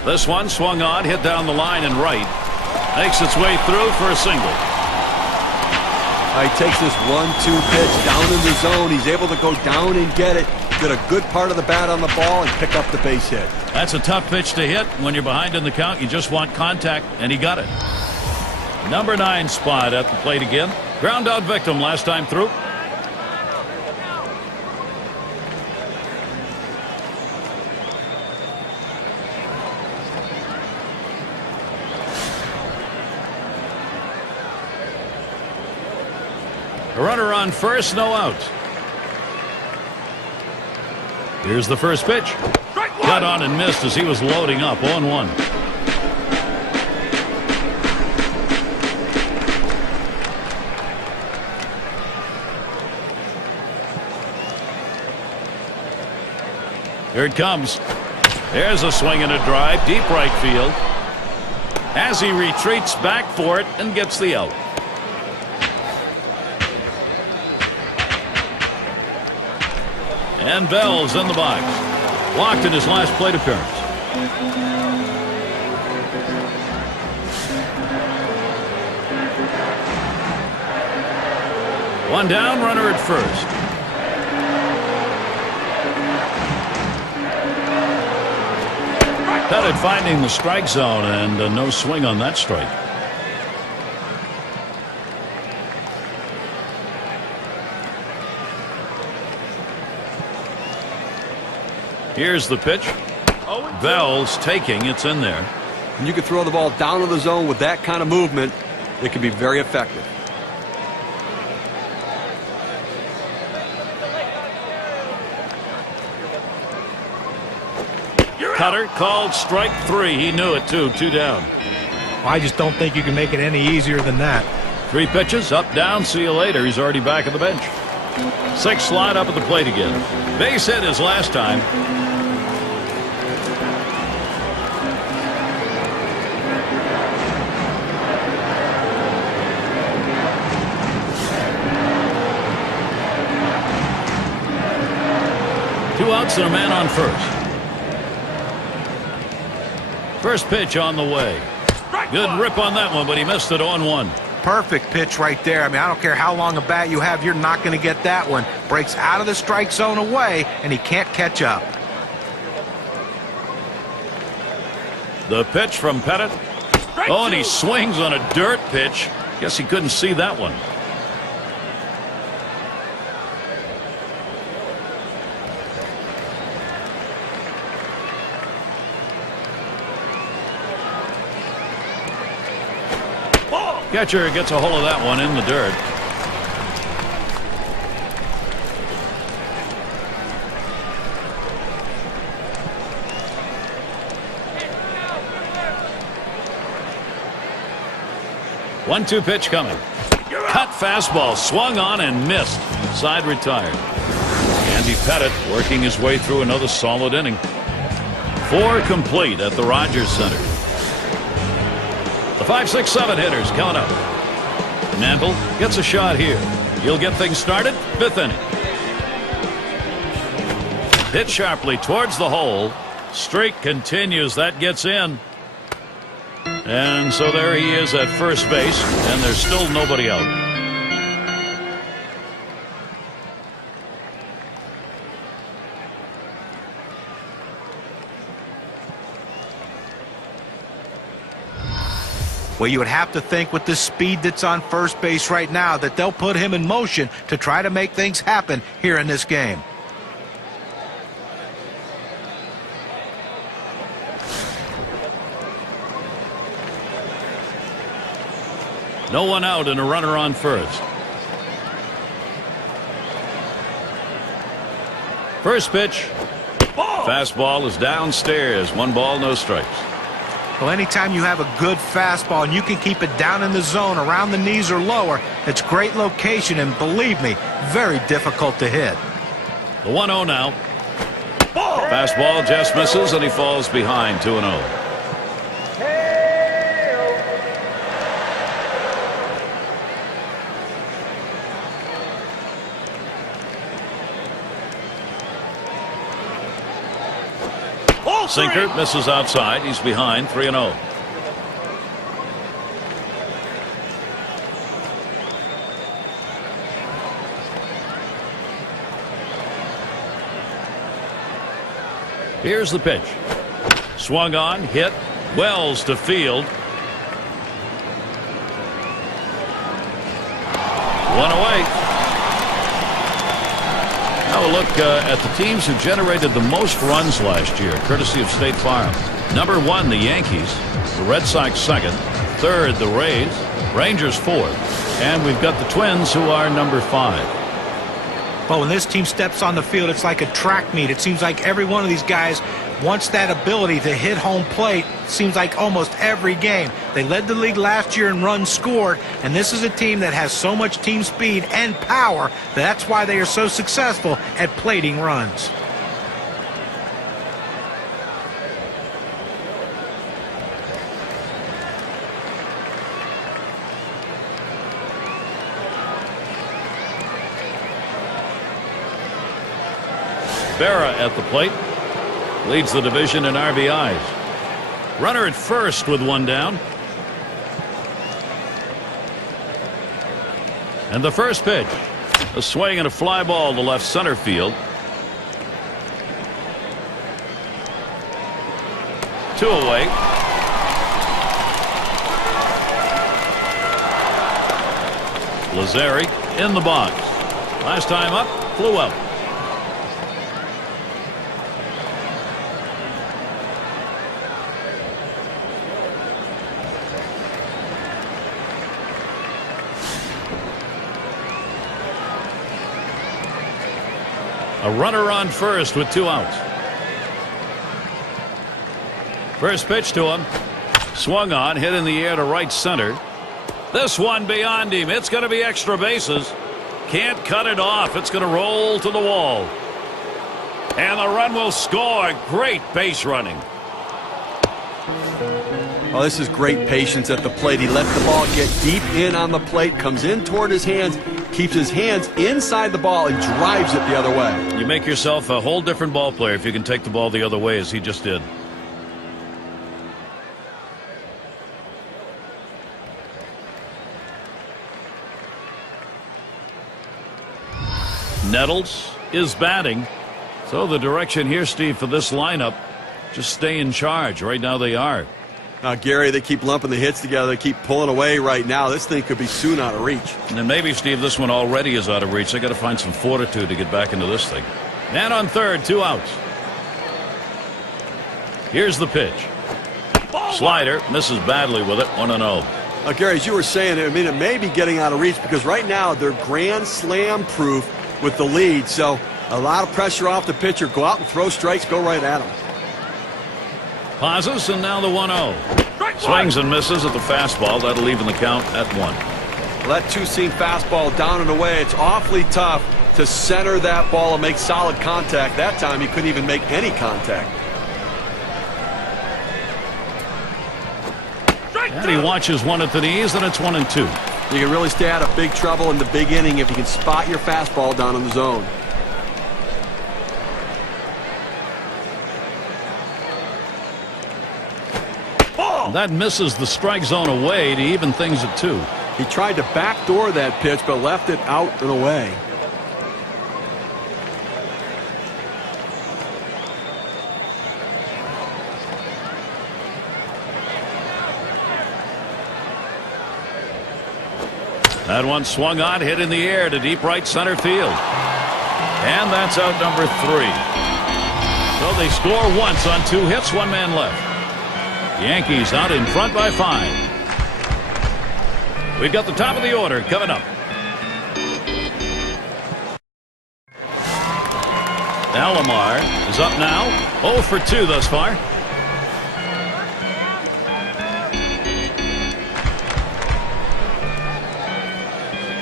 This one swung on, hit down the line and right. Makes its way through for a single. He takes this 1-2 pitch down in the zone. He's able to go down and get it. Get a good part of the bat on the ball and pick up the base hit. That's a tough pitch to hit. When you're behind in the count, you just want contact, and he got it. Number 9 spot at the plate again. Ground out victim last time through. A runner on first, no out. Here's the first pitch. Got on and missed as he was loading up. 0-1. Here it comes. There's a swing and a drive. Deep right field. As he retreats back for it and gets the out. And Bell's in the box. Walked in his last plate appearance. One down, runner at first. Pettitte finding the strike zone, and no swing on that strike. Here's the pitch. Bell's taking. It's in there. And you can throw the ball down to the zone with that kind of movement. It can be very effective. Cutter called strike 3. He knew it too. 2 down. I just don't think you can make it any easier than that. 3 pitches, up, down, see you later. He's already back at the bench. 6 slide up at the plate again. Base hit his last time. Two outs and a man on first. First pitch on the way. Good rip on that one, but he missed it. 0-1. Perfect pitch right there. I mean, I don't care how long a bat you have, you're not going to get that one. Breaks out of the strike zone away, and he can't catch up. The pitch from Pettitte. Oh, and he swings on a dirt pitch. Guess he couldn't see that one. Catcher gets a hold of that one in the dirt. One-two pitch coming. Cut fastball, swung on and missed. Side retired. Andy Pettitte working his way through another solid inning. 4 complete at the Rogers Center. The 5, 6, 7 hitters coming up. Mantle gets a shot here. He'll get things started. 5th inning. Hit sharply towards the hole. Streak continues. That gets in. And so there he is at first base, and there's still nobody out. Well, you would have to think with the speed that's on first base right now that they'll put him in motion to try to make things happen here in this game. No one out and a runner on first. First pitch. Fastball is downstairs. 1 ball, no strikes. Well, anytime you have a good fastball and you can keep it down in the zone around the knees or lower, it's great location and, believe me, very difficult to hit. The 1-0 now. Fastball just misses and he falls behind. 2-0. Sinker misses outside. He's behind. 3-0. Here's the pitch. Swung on, hit, Wells to field. One away. Now a look at the teams who generated the most runs last year, courtesy of State Farm. Number 1, the Yankees. The Red Sox second. Third, the Rays. Rangers fourth. And we've got the Twins, who are number 5. But when this team steps on the field, it's like a track meet. It seems like every one of these guys wants that ability to hit home plate. Seems like almost every game. They led the league last year in runs scored, and this is a team that has so much team speed and power that's why they are so successful at plating runs. Berra at the plate. Leads the division in RBIs. Runner at first with one down. And the first pitch. A swing and a fly ball to left center field. 2 away. Lazzari in the box. Last time up, flew out. A runner on first with 2 outs. First pitch to him. Swung on, hit in the air to right center. This one beyond him. It's going to be extra bases. Can't cut it off. It's going to roll to the wall. And the run will score. Great base running. Oh, this is great patience at the plate. He lets the ball get deep in on the plate, comes in toward his hands, keeps his hands inside the ball, and drives it the other way. You make yourself a whole different ball player if you can take the ball the other way, as he just did. Nettles is batting. So the direction here, Steve, for this lineup, just stay in charge. Right now they are. Gary, they keep lumping the hits together. They keep pulling away right now. This thing could be soon out of reach. And then maybe, Steve, this one already is out of reach. They got to find some fortitude to get back into this thing. Man on third, 2 outs. Here's the pitch. Slider misses badly with it, 1-0. Gary, as you were saying, I mean, it may be getting out of reach because right now they're grand slam proof with the lead. So a lot of pressure off the pitcher. Go out and throw strikes, go right at him. Pauses, and now the 1-0. Swings and misses at the fastball. That'll even the count at 1. Well, that two-seam fastball down and away. It's awfully tough to center that ball and make solid contact. That time he couldn't even make any contact. And he watches one at the knees, and it's 1-2. You can really stay out of big trouble in the big inning if you can spot your fastball down in the zone. That misses the strike zone away to even things at 2. He tried to backdoor that pitch, but left it out and away. That one swung on, hit in the air to deep right center field. And that's out number 3. So they score once on 2 hits, 1 man left. Yankees out in front by 5. We've got the top of the order coming up. Alomar is up now. 0 for 2 thus far.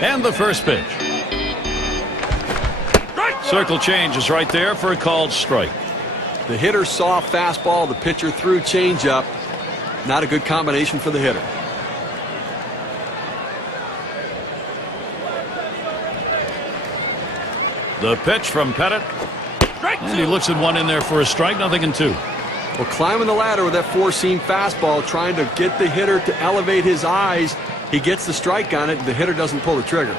And the first pitch. Circle change is right there for a called strike. The hitter saw fastball. The pitcher threw changeup. Not a good combination for the hitter. The pitch from Pettitte. And he looks at one in there for a strike. Nothing in 2. Well, climbing the ladder with that 4-seam fastball, trying to get the hitter to elevate his eyes. He gets the strike on it. The hitter doesn't pull the trigger.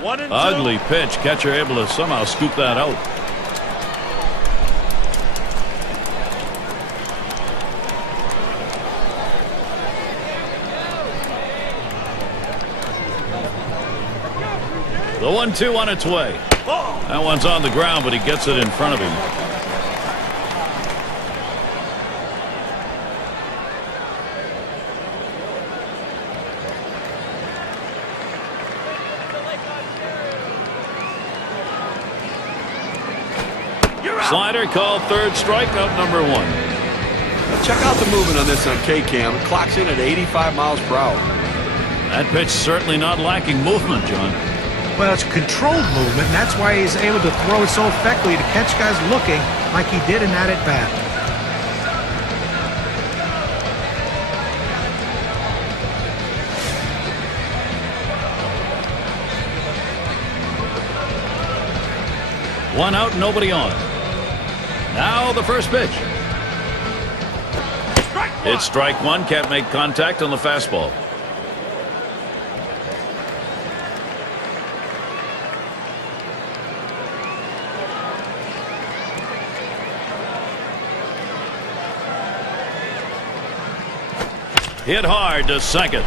1-2. Ugly pitch. Catcher able to somehow scoop that out. The 1-2 on its way. That one's on the ground, but he gets it in front of him. Slider called third, strikeout number 1. Check out the movement on this on K-Cam. It clocks in at 85 miles per hour. That pitch certainly not lacking movement, John. Well, it's controlled movement, and that's why he's able to throw it so effectively to catch guys looking like he did in that at-bat. One out, nobody on. Now the first pitch. It's strike 1. Can't make contact on the fastball. Hit hard to second.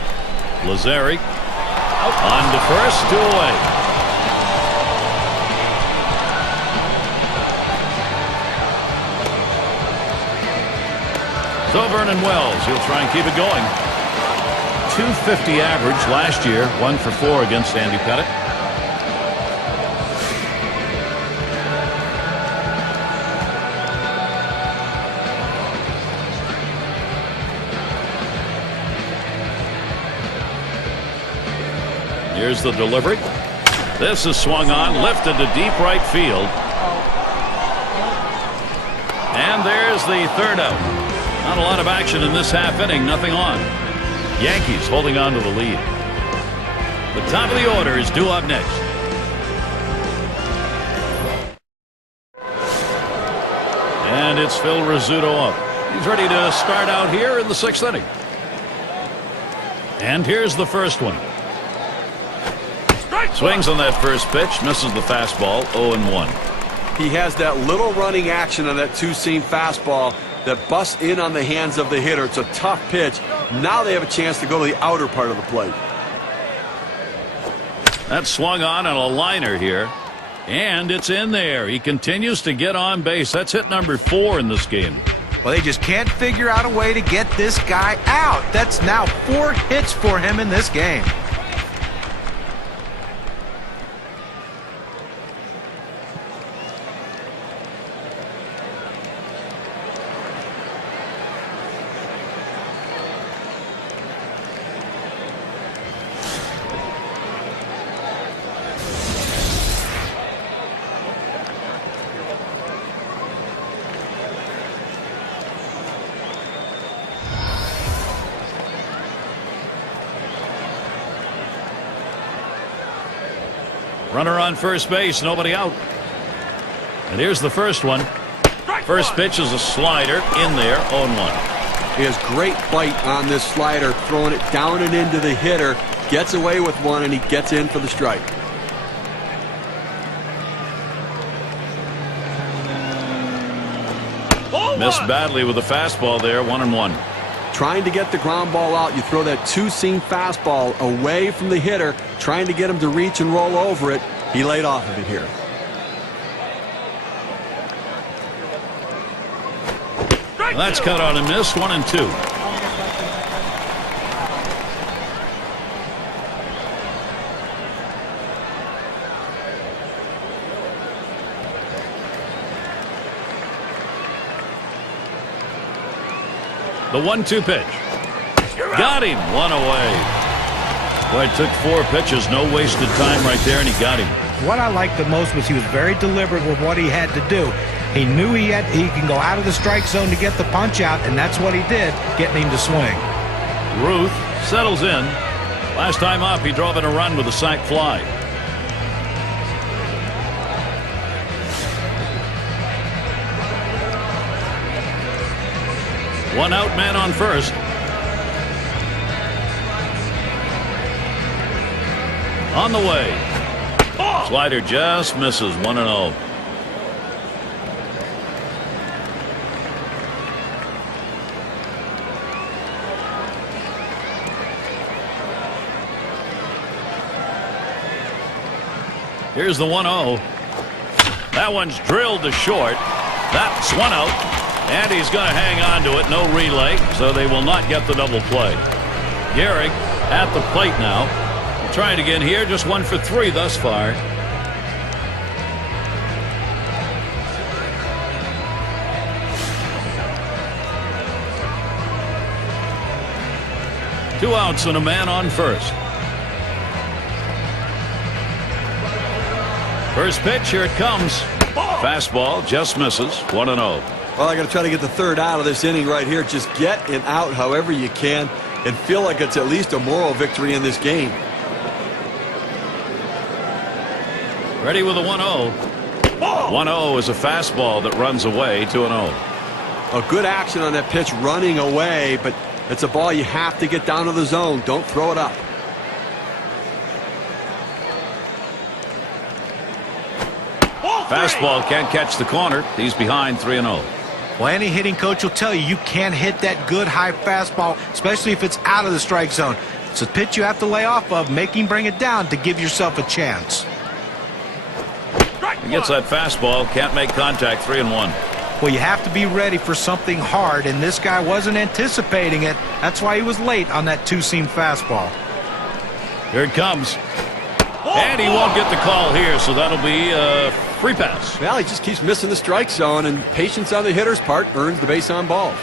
Lazari on to first, 2 away. So Vernon Wells, he'll try and keep it going. .250 average last year, 1 for 4 against Andy Pettitte. Here's the delivery. This is swung on, lifted to deep right field. And there's the third out. Not a lot of action in this half inning, nothing on. Yankees holding on to the lead. The top of the order is due up next. And it's Phil Rizzuto up. He's ready to start out here in the 6th inning. And here's the first one. Swings on that first pitch, misses the fastball, 0-1. He has that little running action on that two-seam fastball that busts in on the hands of the hitter. It's a tough pitch. Now they have a chance to go to the outer part of the plate. That swung on a liner here. And it's in there. He continues to get on base. That's hit number 4 in this game. Well, they just can't figure out a way to get this guy out. That's now 4 hits for him in this game. Runner on first base, nobody out. And here's the first one. First pitch is a slider in there, 0-1. He has great bite on this slider, throwing it down and into the hitter. Gets away with one, and he gets in for the strike. Missed badly with the fastball there, 1-1. Trying to get the ground ball out, you throw that two-seam fastball away from the hitter, trying to get him to reach and roll over it. He laid off of it here. That's cut on and missed, 1-2. The 1-2 pitch. Got him. 1 away. Boy, it took 4 pitches. No wasted time right there, and he got him. What I liked the most was he was very deliberate with what he had to do. He knew he can go out of the strike zone to get the punch out, and that's what he did, getting him to swing. Ruth settles in. Last time up, he drove in a run with a sac fly. One out, man on first. On the way. Slider just misses. 1-0. Here's the 1-0. That one's drilled to short. That's one out. And he's going to hang on to it. No relay, so they will not get the double play. Gehrig at the plate now. Trying again here. Just 1 for 3 thus far. Two outs and a man on first. First pitch, here it comes. Fastball just misses. 1-0. Well, I got to try to get the third out of this inning right here. Just get it out however you can and feel like it's at least a moral victory in this game. Ready with a 1-0. 1-0 is a fastball that runs away. 2-0. A good action on that pitch running away, but it's a ball you have to get down to the zone. Don't throw it up. Fastball can't catch the corner. He's behind 3-0. Well, any hitting coach will tell you you can't hit that good high fastball, especially if it's out of the strike zone. It's a pitch you have to lay off of, make him bring it down to give yourself a chance. He gets that fastball, can't make contact. 3-1. Well, you have to be ready for something hard, and this guy wasn't anticipating it. That's why he was late on that two-seam fastball. Here it comes. And he won't get the call here, so that'll be a free pass. Well, he just keeps missing the strike zone, and patience on the hitter's part earns the base on balls.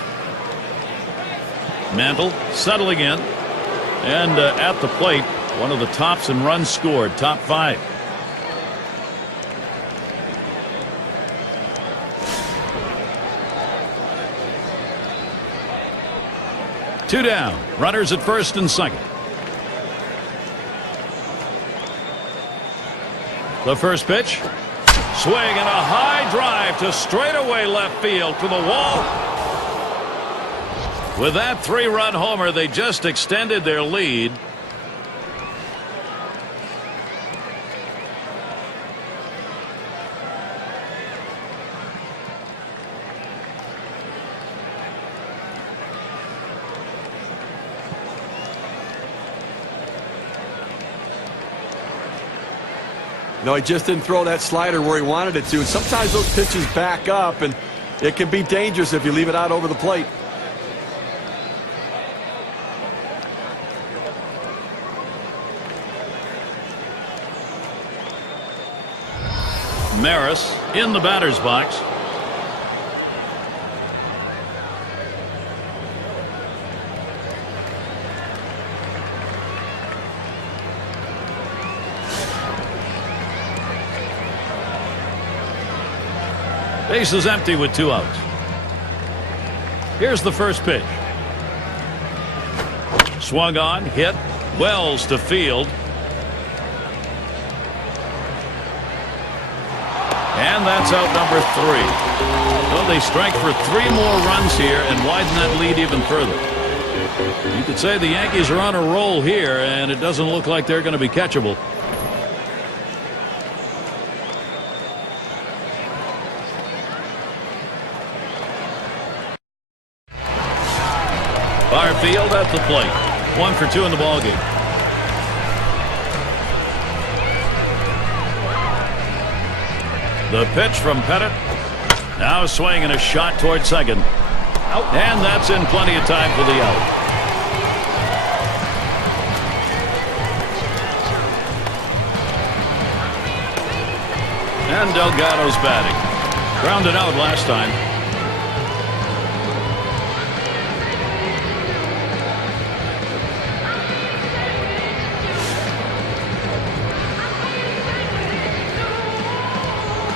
Mantle settling in. And at the plate, one of the tops in runs scored, top 5. Two down. Runners at first and second. The first pitch. Swing and a high drive to straightaway left field to the wall. With that 3-run homer, they just extended their lead. No, he just didn't throw that slider where he wanted it to. And sometimes those pitches back up, and it can be dangerous if you leave it out over the plate. Maris in the batter's box. Base is empty with 2 outs. Here's the first pitch. Swung on, hit, Wells to field. And that's out number 3. Well, they strike for 3 more runs here and widen that lead even further. You could say the Yankees are on a roll here, and it doesn't look like they're going to be catchable. Field at the plate. 1 for 2 in the ballgame. The pitch from Pettitte. Now swinging a shot toward second. And that's in plenty of time for the out. And Delgado's batting. Grounded out last time.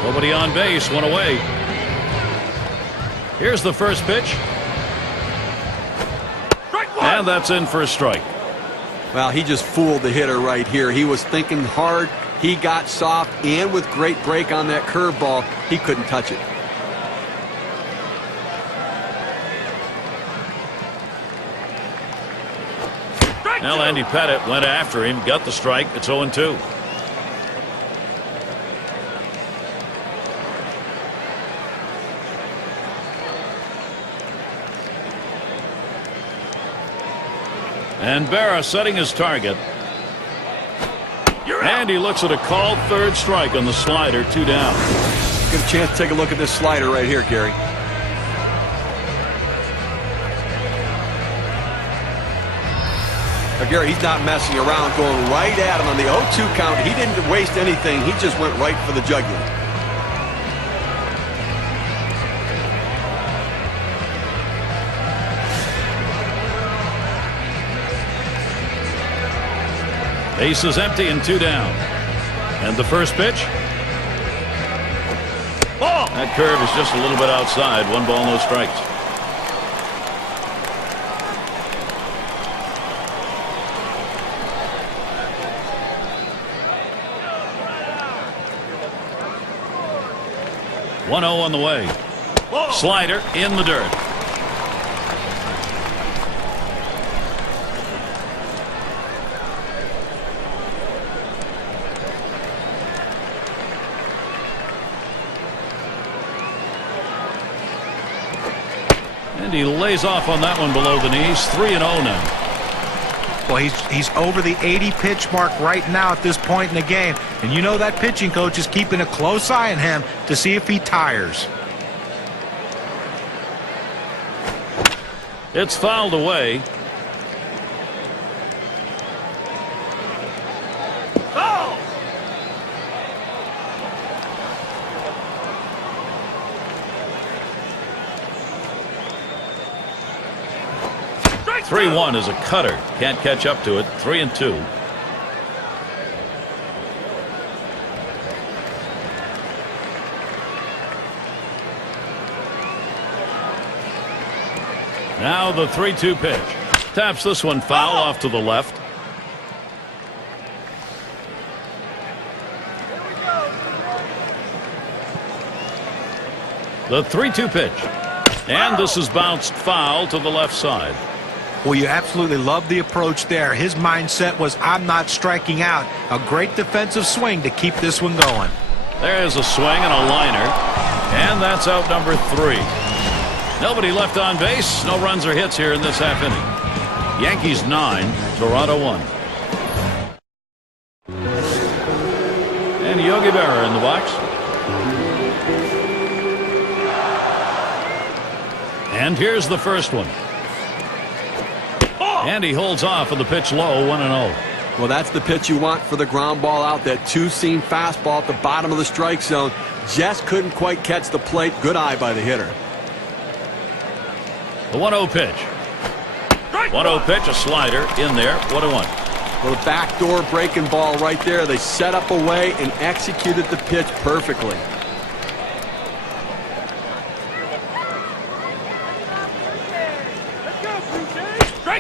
Nobody on base, 1 away. Here's the first pitch. And that's in for a strike. Well, he just fooled the hitter right here. He was thinking hard. He got soft, and with great break on that curveball, he couldn't touch it. Well, Andy Pettitte went after him, got the strike. It's 0-2. And Berra setting his target. And he looks at a called third strike on the slider, 2 down. Get a chance to take a look at this slider right here, Gary. Now, Gary, he's not messing around, going right at him on the 0-2 count. He didn't waste anything. He just went right for the jugular. Base is empty and 2 down. And the first pitch. Ball. That curve is just a little bit outside. 1 ball, no strikes. One 0 on the way. Slider in the dirt. And he lays off on that one below the knees. 3-0 now. Well, he's over the 80 pitch mark right now at this point in the game. And you know that pitching coach is keeping a close eye on him to see if he tires. It's fouled away. Oh! 3-1 is a cutter. Can't catch up to it. 3-2. Now the 3-2 pitch. Taps this one foul off to the left. The 3-2 pitch. And this is bounced foul to the left side. Well, you absolutely love the approach there. His mindset was, I'm not striking out. A great defensive swing to keep this one going. There's a swing and a liner. And that's out number 3. Nobody left on base. No runs or hits here in this half inning. Yankees 9, Toronto 1. And Yogi Berra in the box. And here's the first one. And he holds off with the pitch low, 1-0. Well, that's the pitch you want for the ground ball out. That two-seam fastball at the bottom of the strike zone. Just couldn't quite catch the plate. Good eye by the hitter. The 1-0 pitch. 1-0 pitch, a slider in there, 1-1. Well, the backdoor breaking ball right there. They set up a way and executed the pitch perfectly.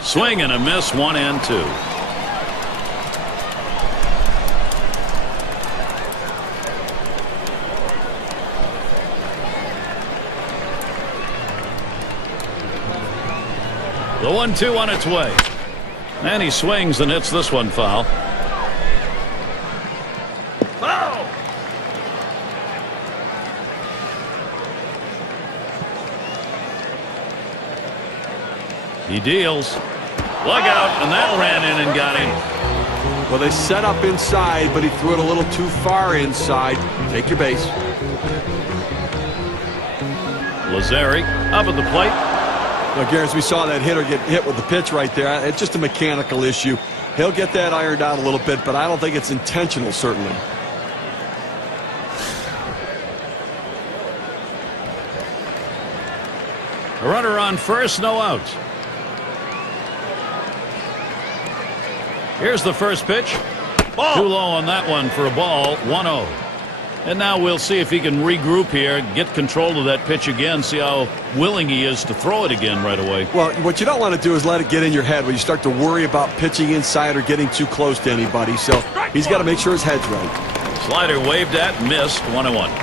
Swing and a miss, 1-2. The 1-2 on its way. And he swings and hits this one foul. Foul! He deals. Look out, and that ran in and got him. Well, they set up inside, but he threw it a little too far inside. Take your base. Lazari up at the plate. Now, Gary, as we saw that hitter get hit with the pitch right there, it's just a mechanical issue. He'll get that ironed out a little bit, but I don't think it's intentional, certainly. A runner on first, no outs. Here's the first pitch. Ball. Too low on that one for a ball, 1-0. And now we'll see if he can regroup here, get control of that pitch again, see how willing he is to throw it again right away. Well, what you don't want to do is let it get in your head when you start to worry about pitching inside or getting too close to anybody. So he's got to make sure his head's right. Slider waved at, missed, 1-1.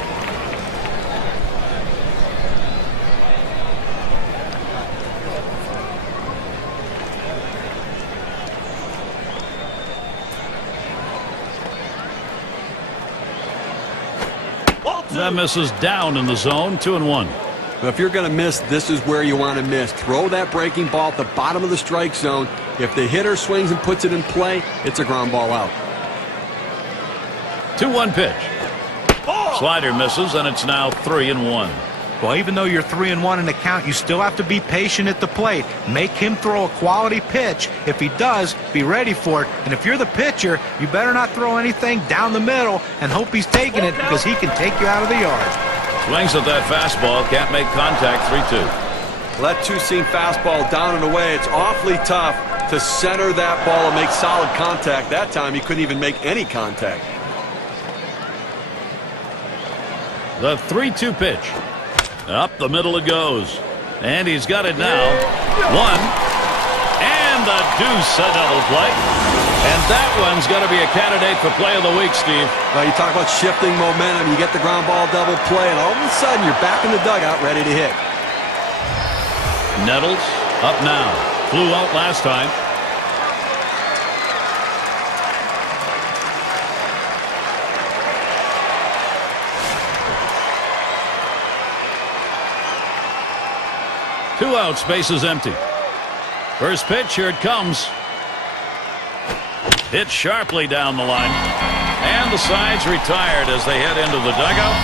That misses down in the zone, 2-1. If you're going to miss, this is where you want to miss. Throw that breaking ball at the bottom of the strike zone. If the hitter swings and puts it in play, it's a ground ball out. 2-1 pitch. Slider misses, and it's now 3-1. Well, even though you're 3-1 in the count, you still have to be patient at the plate. Make him throw a quality pitch. If he does, be ready for it. And if you're the pitcher, you better not throw anything down the middle and hope he's taking it, because he can take you out of the yard. Swings at that fastball, can't make contact. 3-2. Well, that two-seam fastball down and away. It's awfully tough to center that ball and make solid contact. That time he couldn't even make any contact. The 3-2 pitch. Up the middle it goes. And he's got it now. One. And the deuce, a double play. And that one's got to be a candidate for play of the week, Steve. Well, you talk about shifting momentum. You get the ground ball double play, and all of a sudden you're back in the dugout ready to hit. Nettles up now. Flew out last time. Two outs, base is empty. First pitch, here it comes. Hit sharply down the line. And the sides retired as they head into the dugout.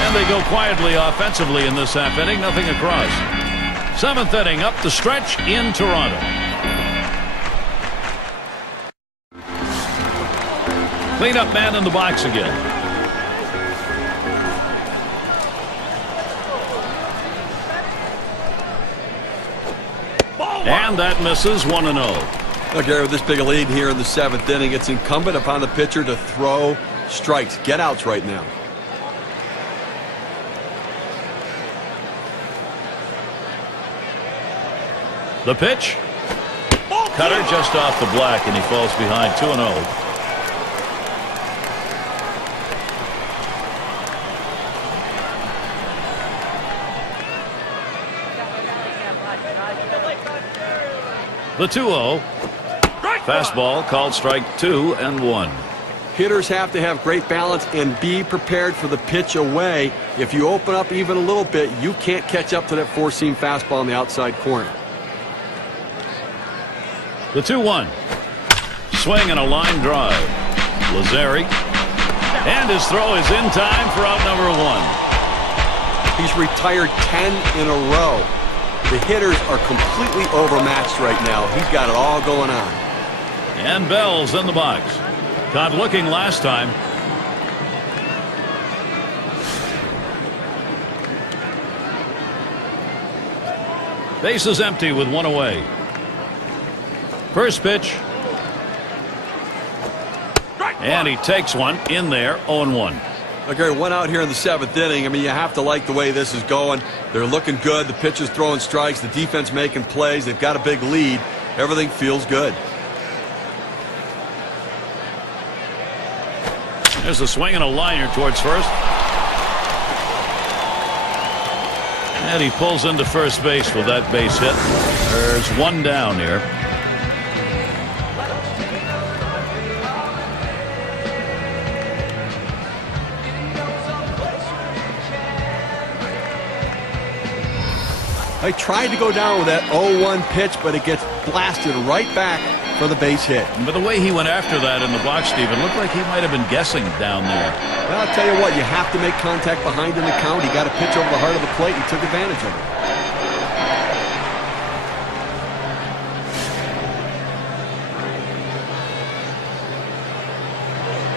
And they go quietly offensively in this half inning, nothing across. Seventh inning up the stretch in Toronto. Cleanup man in the box again. And that misses. 1-0. Look, Gary, with this big a lead here in the seventh inning, it's incumbent upon the pitcher to throw strikes, get outs right now. The pitch. Cutter just off the black, and he falls behind. 2-0. The 2-0. Fastball called strike 2 and 1. Hitters have to have great balance and be prepared for the pitch away. If you open up even a little bit, you can't catch up to that four-seam fastball in the outside corner. The 2-1. Swing and a line drive. Lazzari. And his throw is in time for out number 1. He's retired 10 in a row. The hitters are completely overmatched right now. He's got it all going on. And Bell's in the box. Caught looking last time. Base is empty with one away. First pitch. And he takes one in there. 0-1. Okay, one out here in the seventh inning. I mean, you have to like the way this is going. They're looking good. The pitcher's throwing strikes. The defense making plays. They've got a big lead. Everything feels good. There's a swing and a liner towards first. And he pulls into first base with that base hit. There's one down here. They tried to go down with that 0-1 pitch, but it gets blasted right back for the base hit. But the way he went after that in the box, Steve, it looked like he might have been guessing down there. Well, I'll tell you what, you have to make contact behind in the count. He got a pitch over the heart of the plate and took advantage of it.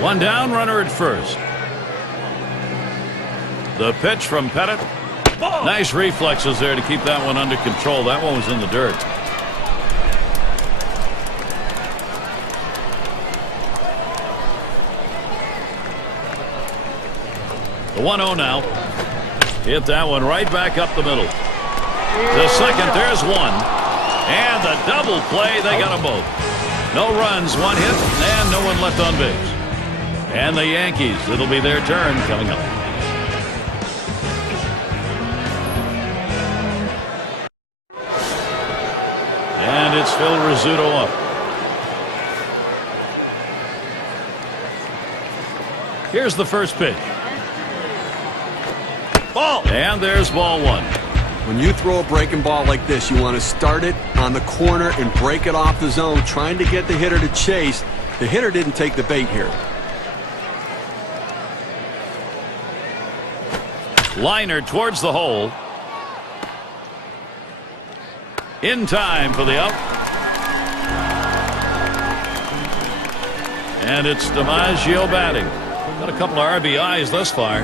One down, runner at first. The pitch from Pettitte. Nice reflexes there to keep that one under control. That one was in the dirt. The 1-0 now. Hit that one right back up the middle. The second, there's one. And the double play, they got them both. No runs, one hit, and no one left on base. And the Yankees, it'll be their turn coming up. And it's Phil Rizzuto up. Here's the first pitch. Ball. And there's ball one. When you throw a breaking ball like this, you want to start it on the corner and break it off the zone, trying to get the hitter to chase. The hitter didn't take the bait here. Liner towards the hole. In time for the out. And it's DiMaggio batting. Got a couple of RBIs thus far.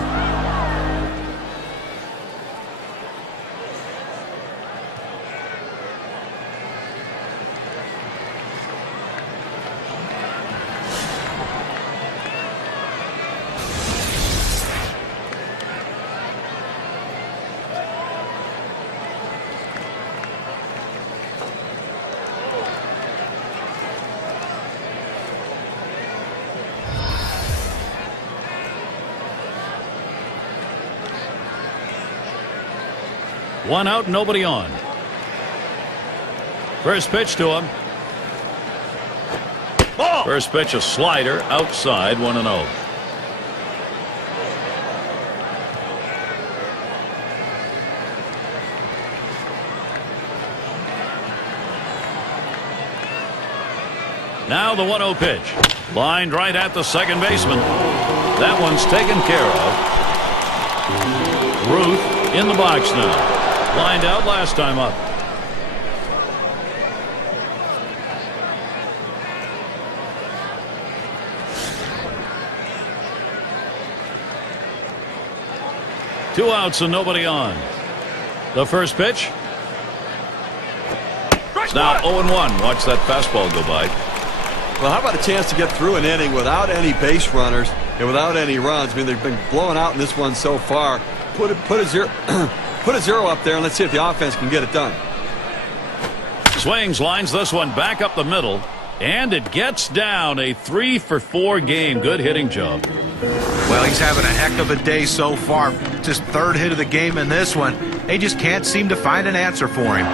One out, nobody on. First pitch to him. Ball. First pitch, a slider outside, 1-0. Now the 1-0 pitch. Lined right at the second baseman. That one's taken care of. Ruth in the box now. Lined out last time up. Two outs and nobody on. The first pitch. It's now 0-1. Watch that fastball go by. Well, how about a chance to get through an inning without any base runners and without any runs? I mean, they've been blowing out in this one so far. Put a zero. Put a zero up there and let's see if the offense can get it done. Swings, lines this one back up the middle, and it gets down. A 3-for-4 game. Good hitting job. Well, he's having a heck of a day so far. Just third hit of the game in this one. They just can't seem to find an answer for him.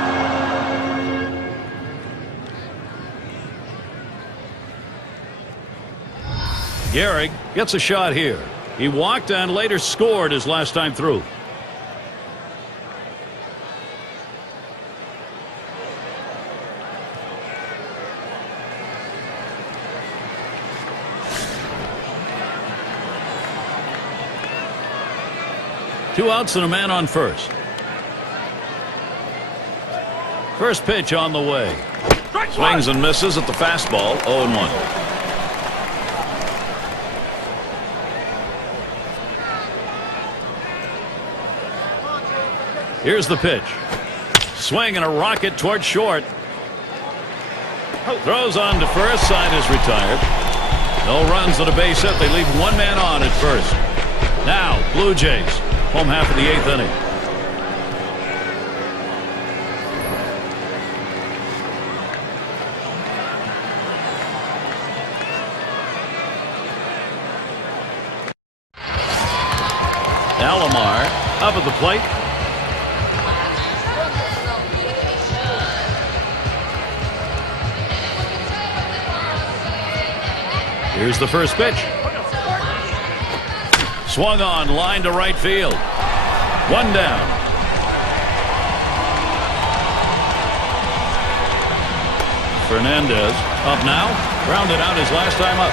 Gehrig gets a shot here. He walked and later scored his last time through. Two outs and a man on first. First pitch on the way. Swings and misses at the fastball. 0-1. Here's the pitch. Swing and a rocket toward short. Throws on to first. Side is retired. No runs at a base hit. They leave one man on at first. Now Blue Jays. Home half of the 8th inning. Alomar up at the plate. Here's the first pitch. Swung on, line to right field. One down. Fernandez up now. Grounded out his last time up.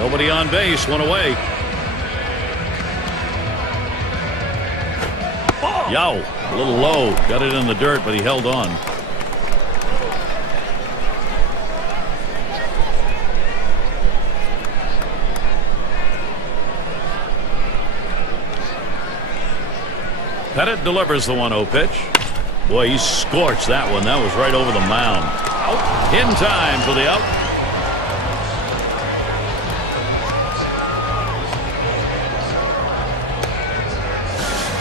Nobody on base, one away. Yow, a little low. Got it in the dirt, but he held on. Pettitte delivers the 1-0 pitch. Boy, he scorched that one. That was right over the mound. Out. In time for the out.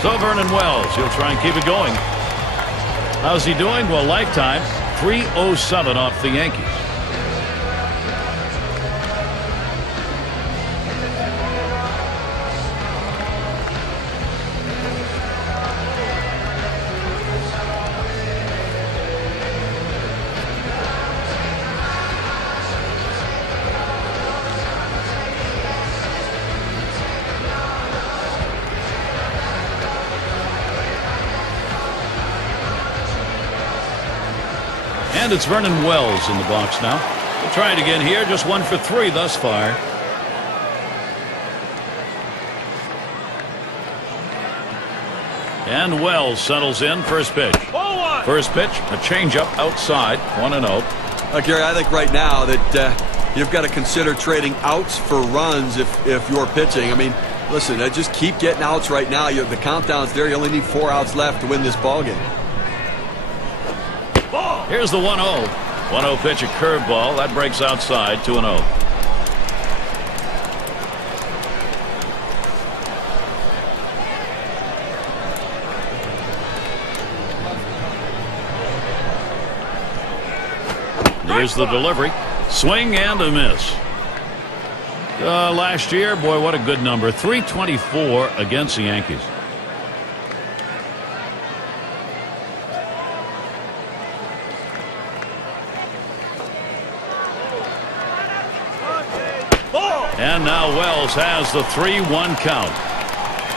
So Vernon Wells, he'll try and keep it going. How's he doing? Well, lifetime 307 off the Yankees. And it's Vernon Wells in the box now. We'll try it again here. Just 1 for 3 thus far. And Wells settles in. First pitch. First pitch, a changeup outside. 1-0. Gary, I think right now that you've got to consider trading outs for runs if you're pitching. I mean, listen, just keep getting outs right now. The countdown's there. You only need 4 outs left to win this ball game. Here's the 1-0. 1-0 pitch, a curveball. That breaks outside. 2-0. Here's the delivery. Swing and a miss. Last year, boy, what a good number. 324 against the Yankees. And now Wells has the 3-1 count.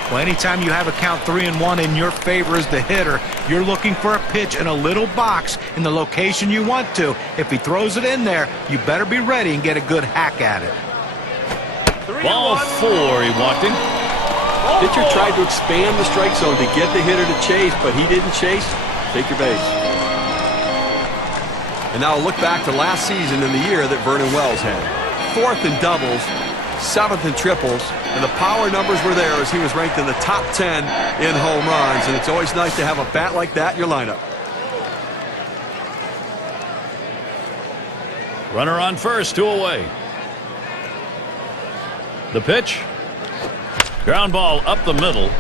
Well, anytime you have a count 3-1 in your favor as the hitter, you're looking for a pitch in a little box in the location you want to. If he throws it in there, you better be ready and get a good hack at it. Ball 4, he walked him. Pitcher tried to expand the strike zone to get the hitter to chase, but he didn't chase. Take your base. And now look back to last season and the year that Vernon Wells had. 4th in doubles, 7th in triples, and the power numbers were there as he was ranked in the top 10 in home runs. And it's always nice to have a bat like that in your lineup. Runner on first, 2 away. The pitch. Ground ball up the middle.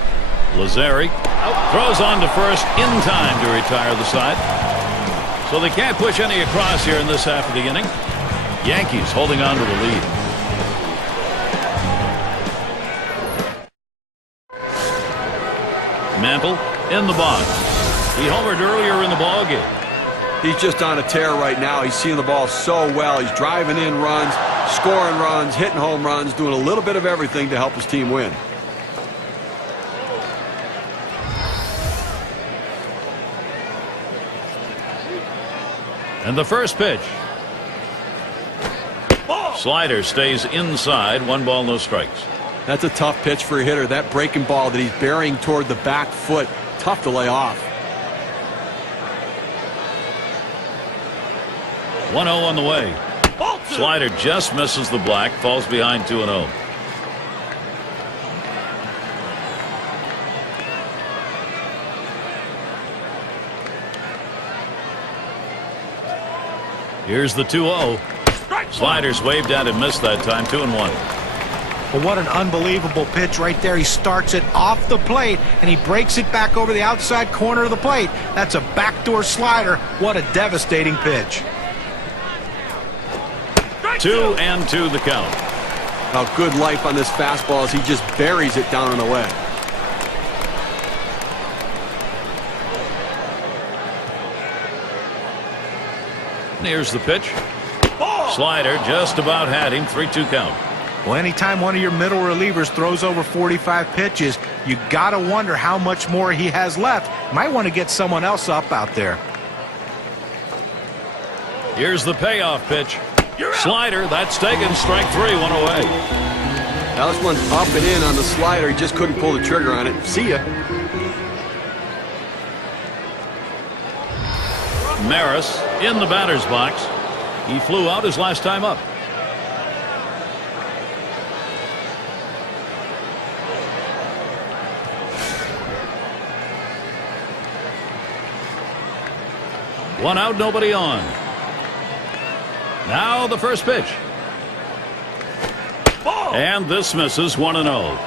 Lazzari throws on to first in time to retire the side. So they can't push any across here in this half of the inning. Yankees holding on to the lead. Mantle in the box. He homered earlier in the ball game. He's just on a tear right now. He's seeing the ball so well. He's driving in runs, scoring runs, hitting home runs, doing a little bit of everything to help his team win. And the first pitch. Slider stays inside. 1 ball, no strikes. That's a tough pitch for a hitter. That breaking ball that he's burying toward the back foot, tough to lay off. 1-0 on the way. Slider just misses the black, falls behind 2-0. Here's the 2-0. Sliders waved at him, missed that time. 2-1. Well, what an unbelievable pitch right there. He starts it off the plate and he breaks it back over the outside corner of the plate. That's a backdoor slider. What a devastating pitch. 2-2 the count. Now good life on this fastball as he just buries it down and away. Here's the pitch. Slider just about had him. 3-2 count. Well, anytime one of your middle relievers throws over 45 pitches, you got to wonder how much more he has left. Might want to get someone else up out there. Here's the payoff pitch. Slider, that's taken. Strike 3, 1 away. Now this one's up and in on the slider. He just couldn't pull the trigger on it. See ya. Maris in the batter's box. He flew out his last time up. One out, nobody on. Now the first pitch. And this misses. 1-0.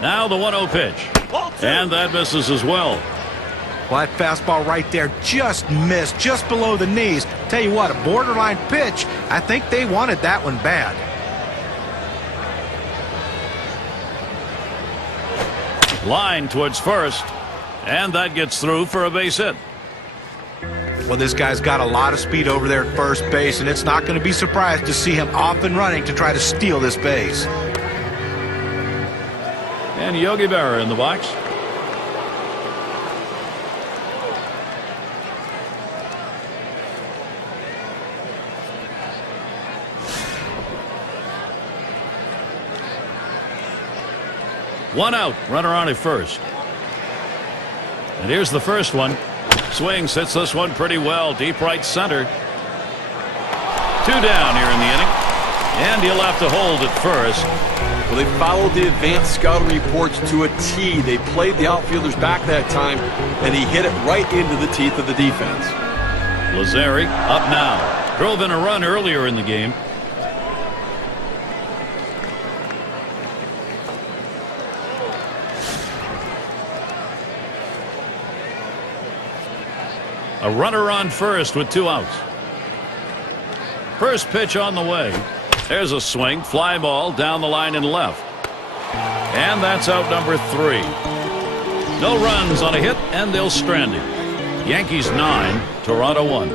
Now the 1-0 pitch. And that misses as well. Well, that fastball right there just missed, just below the knees. Tell you what, a borderline pitch. I think they wanted that one bad. Line towards first. And that gets through for a base hit. Well, this guy's got a lot of speed over there at first base, and it's not going to be surprised to see him off and running to try to steal this base. And Yogi Berra in the box. One out, runner on at first. And here's the first one. Swings, hits this one pretty well, deep right center. 2 down here in the inning. And he'll have to hold at first. Well, they followed the advanced scouting reports to a T. They played the outfielders back that time, and he hit it right into the teeth of the defense. Lazzeri up now. Drove in a run earlier in the game. A runner on first with 2 outs. First pitch on the way. There's a swing, fly ball down the line and left. And that's out number 3. No runs on a hit, and they'll strand him. Yankees 9, Toronto 1.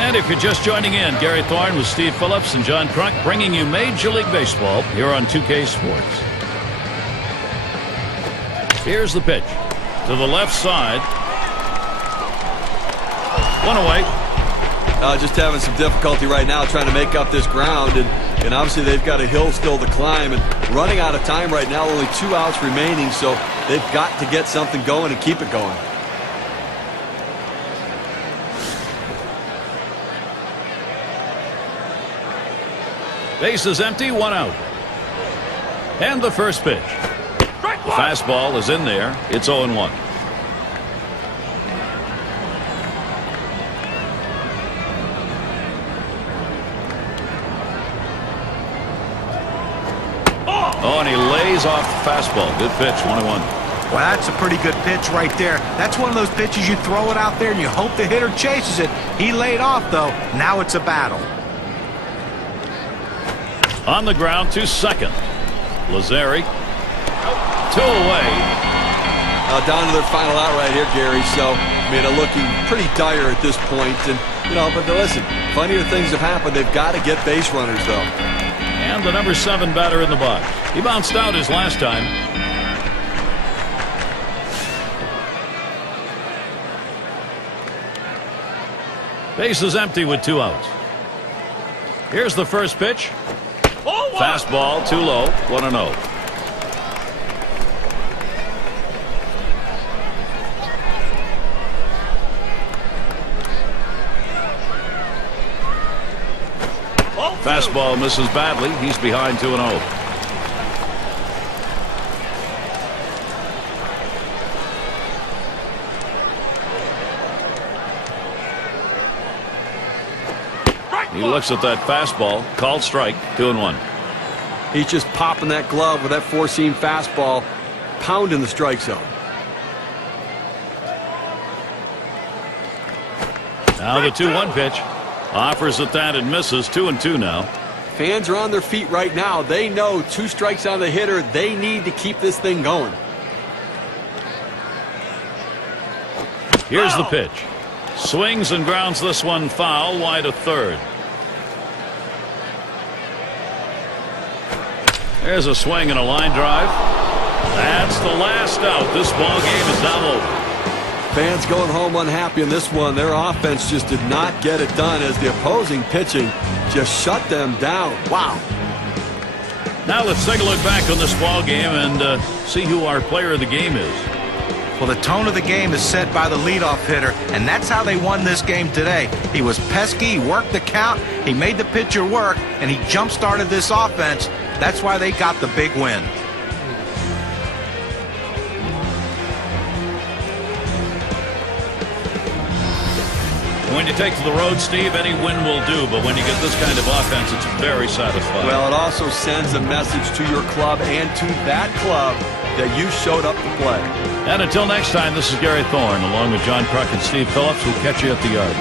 And if you're just joining in, Gary Thorne with Steve Phillips and John Crunk bringing you Major League Baseball here on 2K Sports. Here's the pitch to the left side. 1 away. Just having some difficulty right now trying to make up this ground, and obviously they've got a hill still to climb and running out of time right now. Only 2 outs remaining, so they've got to get something going and keep it going. Base is empty, 1 out. And the first pitch. The fastball is in there. It's 0-1. Oh, and he lays off the fastball. Good pitch, 1-1. Well, that's a pretty good pitch right there. That's one of those pitches you throw it out there and you hope the hitter chases it. He laid off, though. Now it's a battle. On the ground to second. Lazzeri. 2 away. Down to their final out right here, Gary. So, I mean, looking pretty dire at this point. And, you know, but listen, funnier things have happened. They've got to get base runners, though. And the number 7 batter in the box. He bounced out his last time. Base is empty with 2 outs. Here's the first pitch. Fastball too low. 1-0. Fastball misses badly. He's behind 2-0. He looks at that fastball. Called strike. 2-1. He's just popping that glove with that four-seam fastball, pounding the strike zone. Now the 2-1 pitch. Offers at that and misses. 2-2 now. Fans are on their feet right now. They know 2 strikes on the hitter. They need to keep this thing going. Here's the pitch. Swings and grounds this one foul wide to third. There's a swing and a line drive. That's the last out. This ball game is now over. Fans going home unhappy in this one. Their offense just did not get it done as the opposing pitching just shut them down. Wow. Now let's take a look back on this ball game and see who our player of the game is. Well, the tone of the game is set by the leadoff hitter, and that's how they won this game today. He was pesky, he worked the count, he made the pitcher work, and he jump-started this offense. That's why they got the big win. When you take to the road, Steve, any win will do, but when you get this kind of offense, it's very satisfying. Well, it also sends a message to your club and to that club that you showed up to play. And until next time, this is Gary Thorne, along with John Crunk and Steve Phillips. We'll catch you at the yard.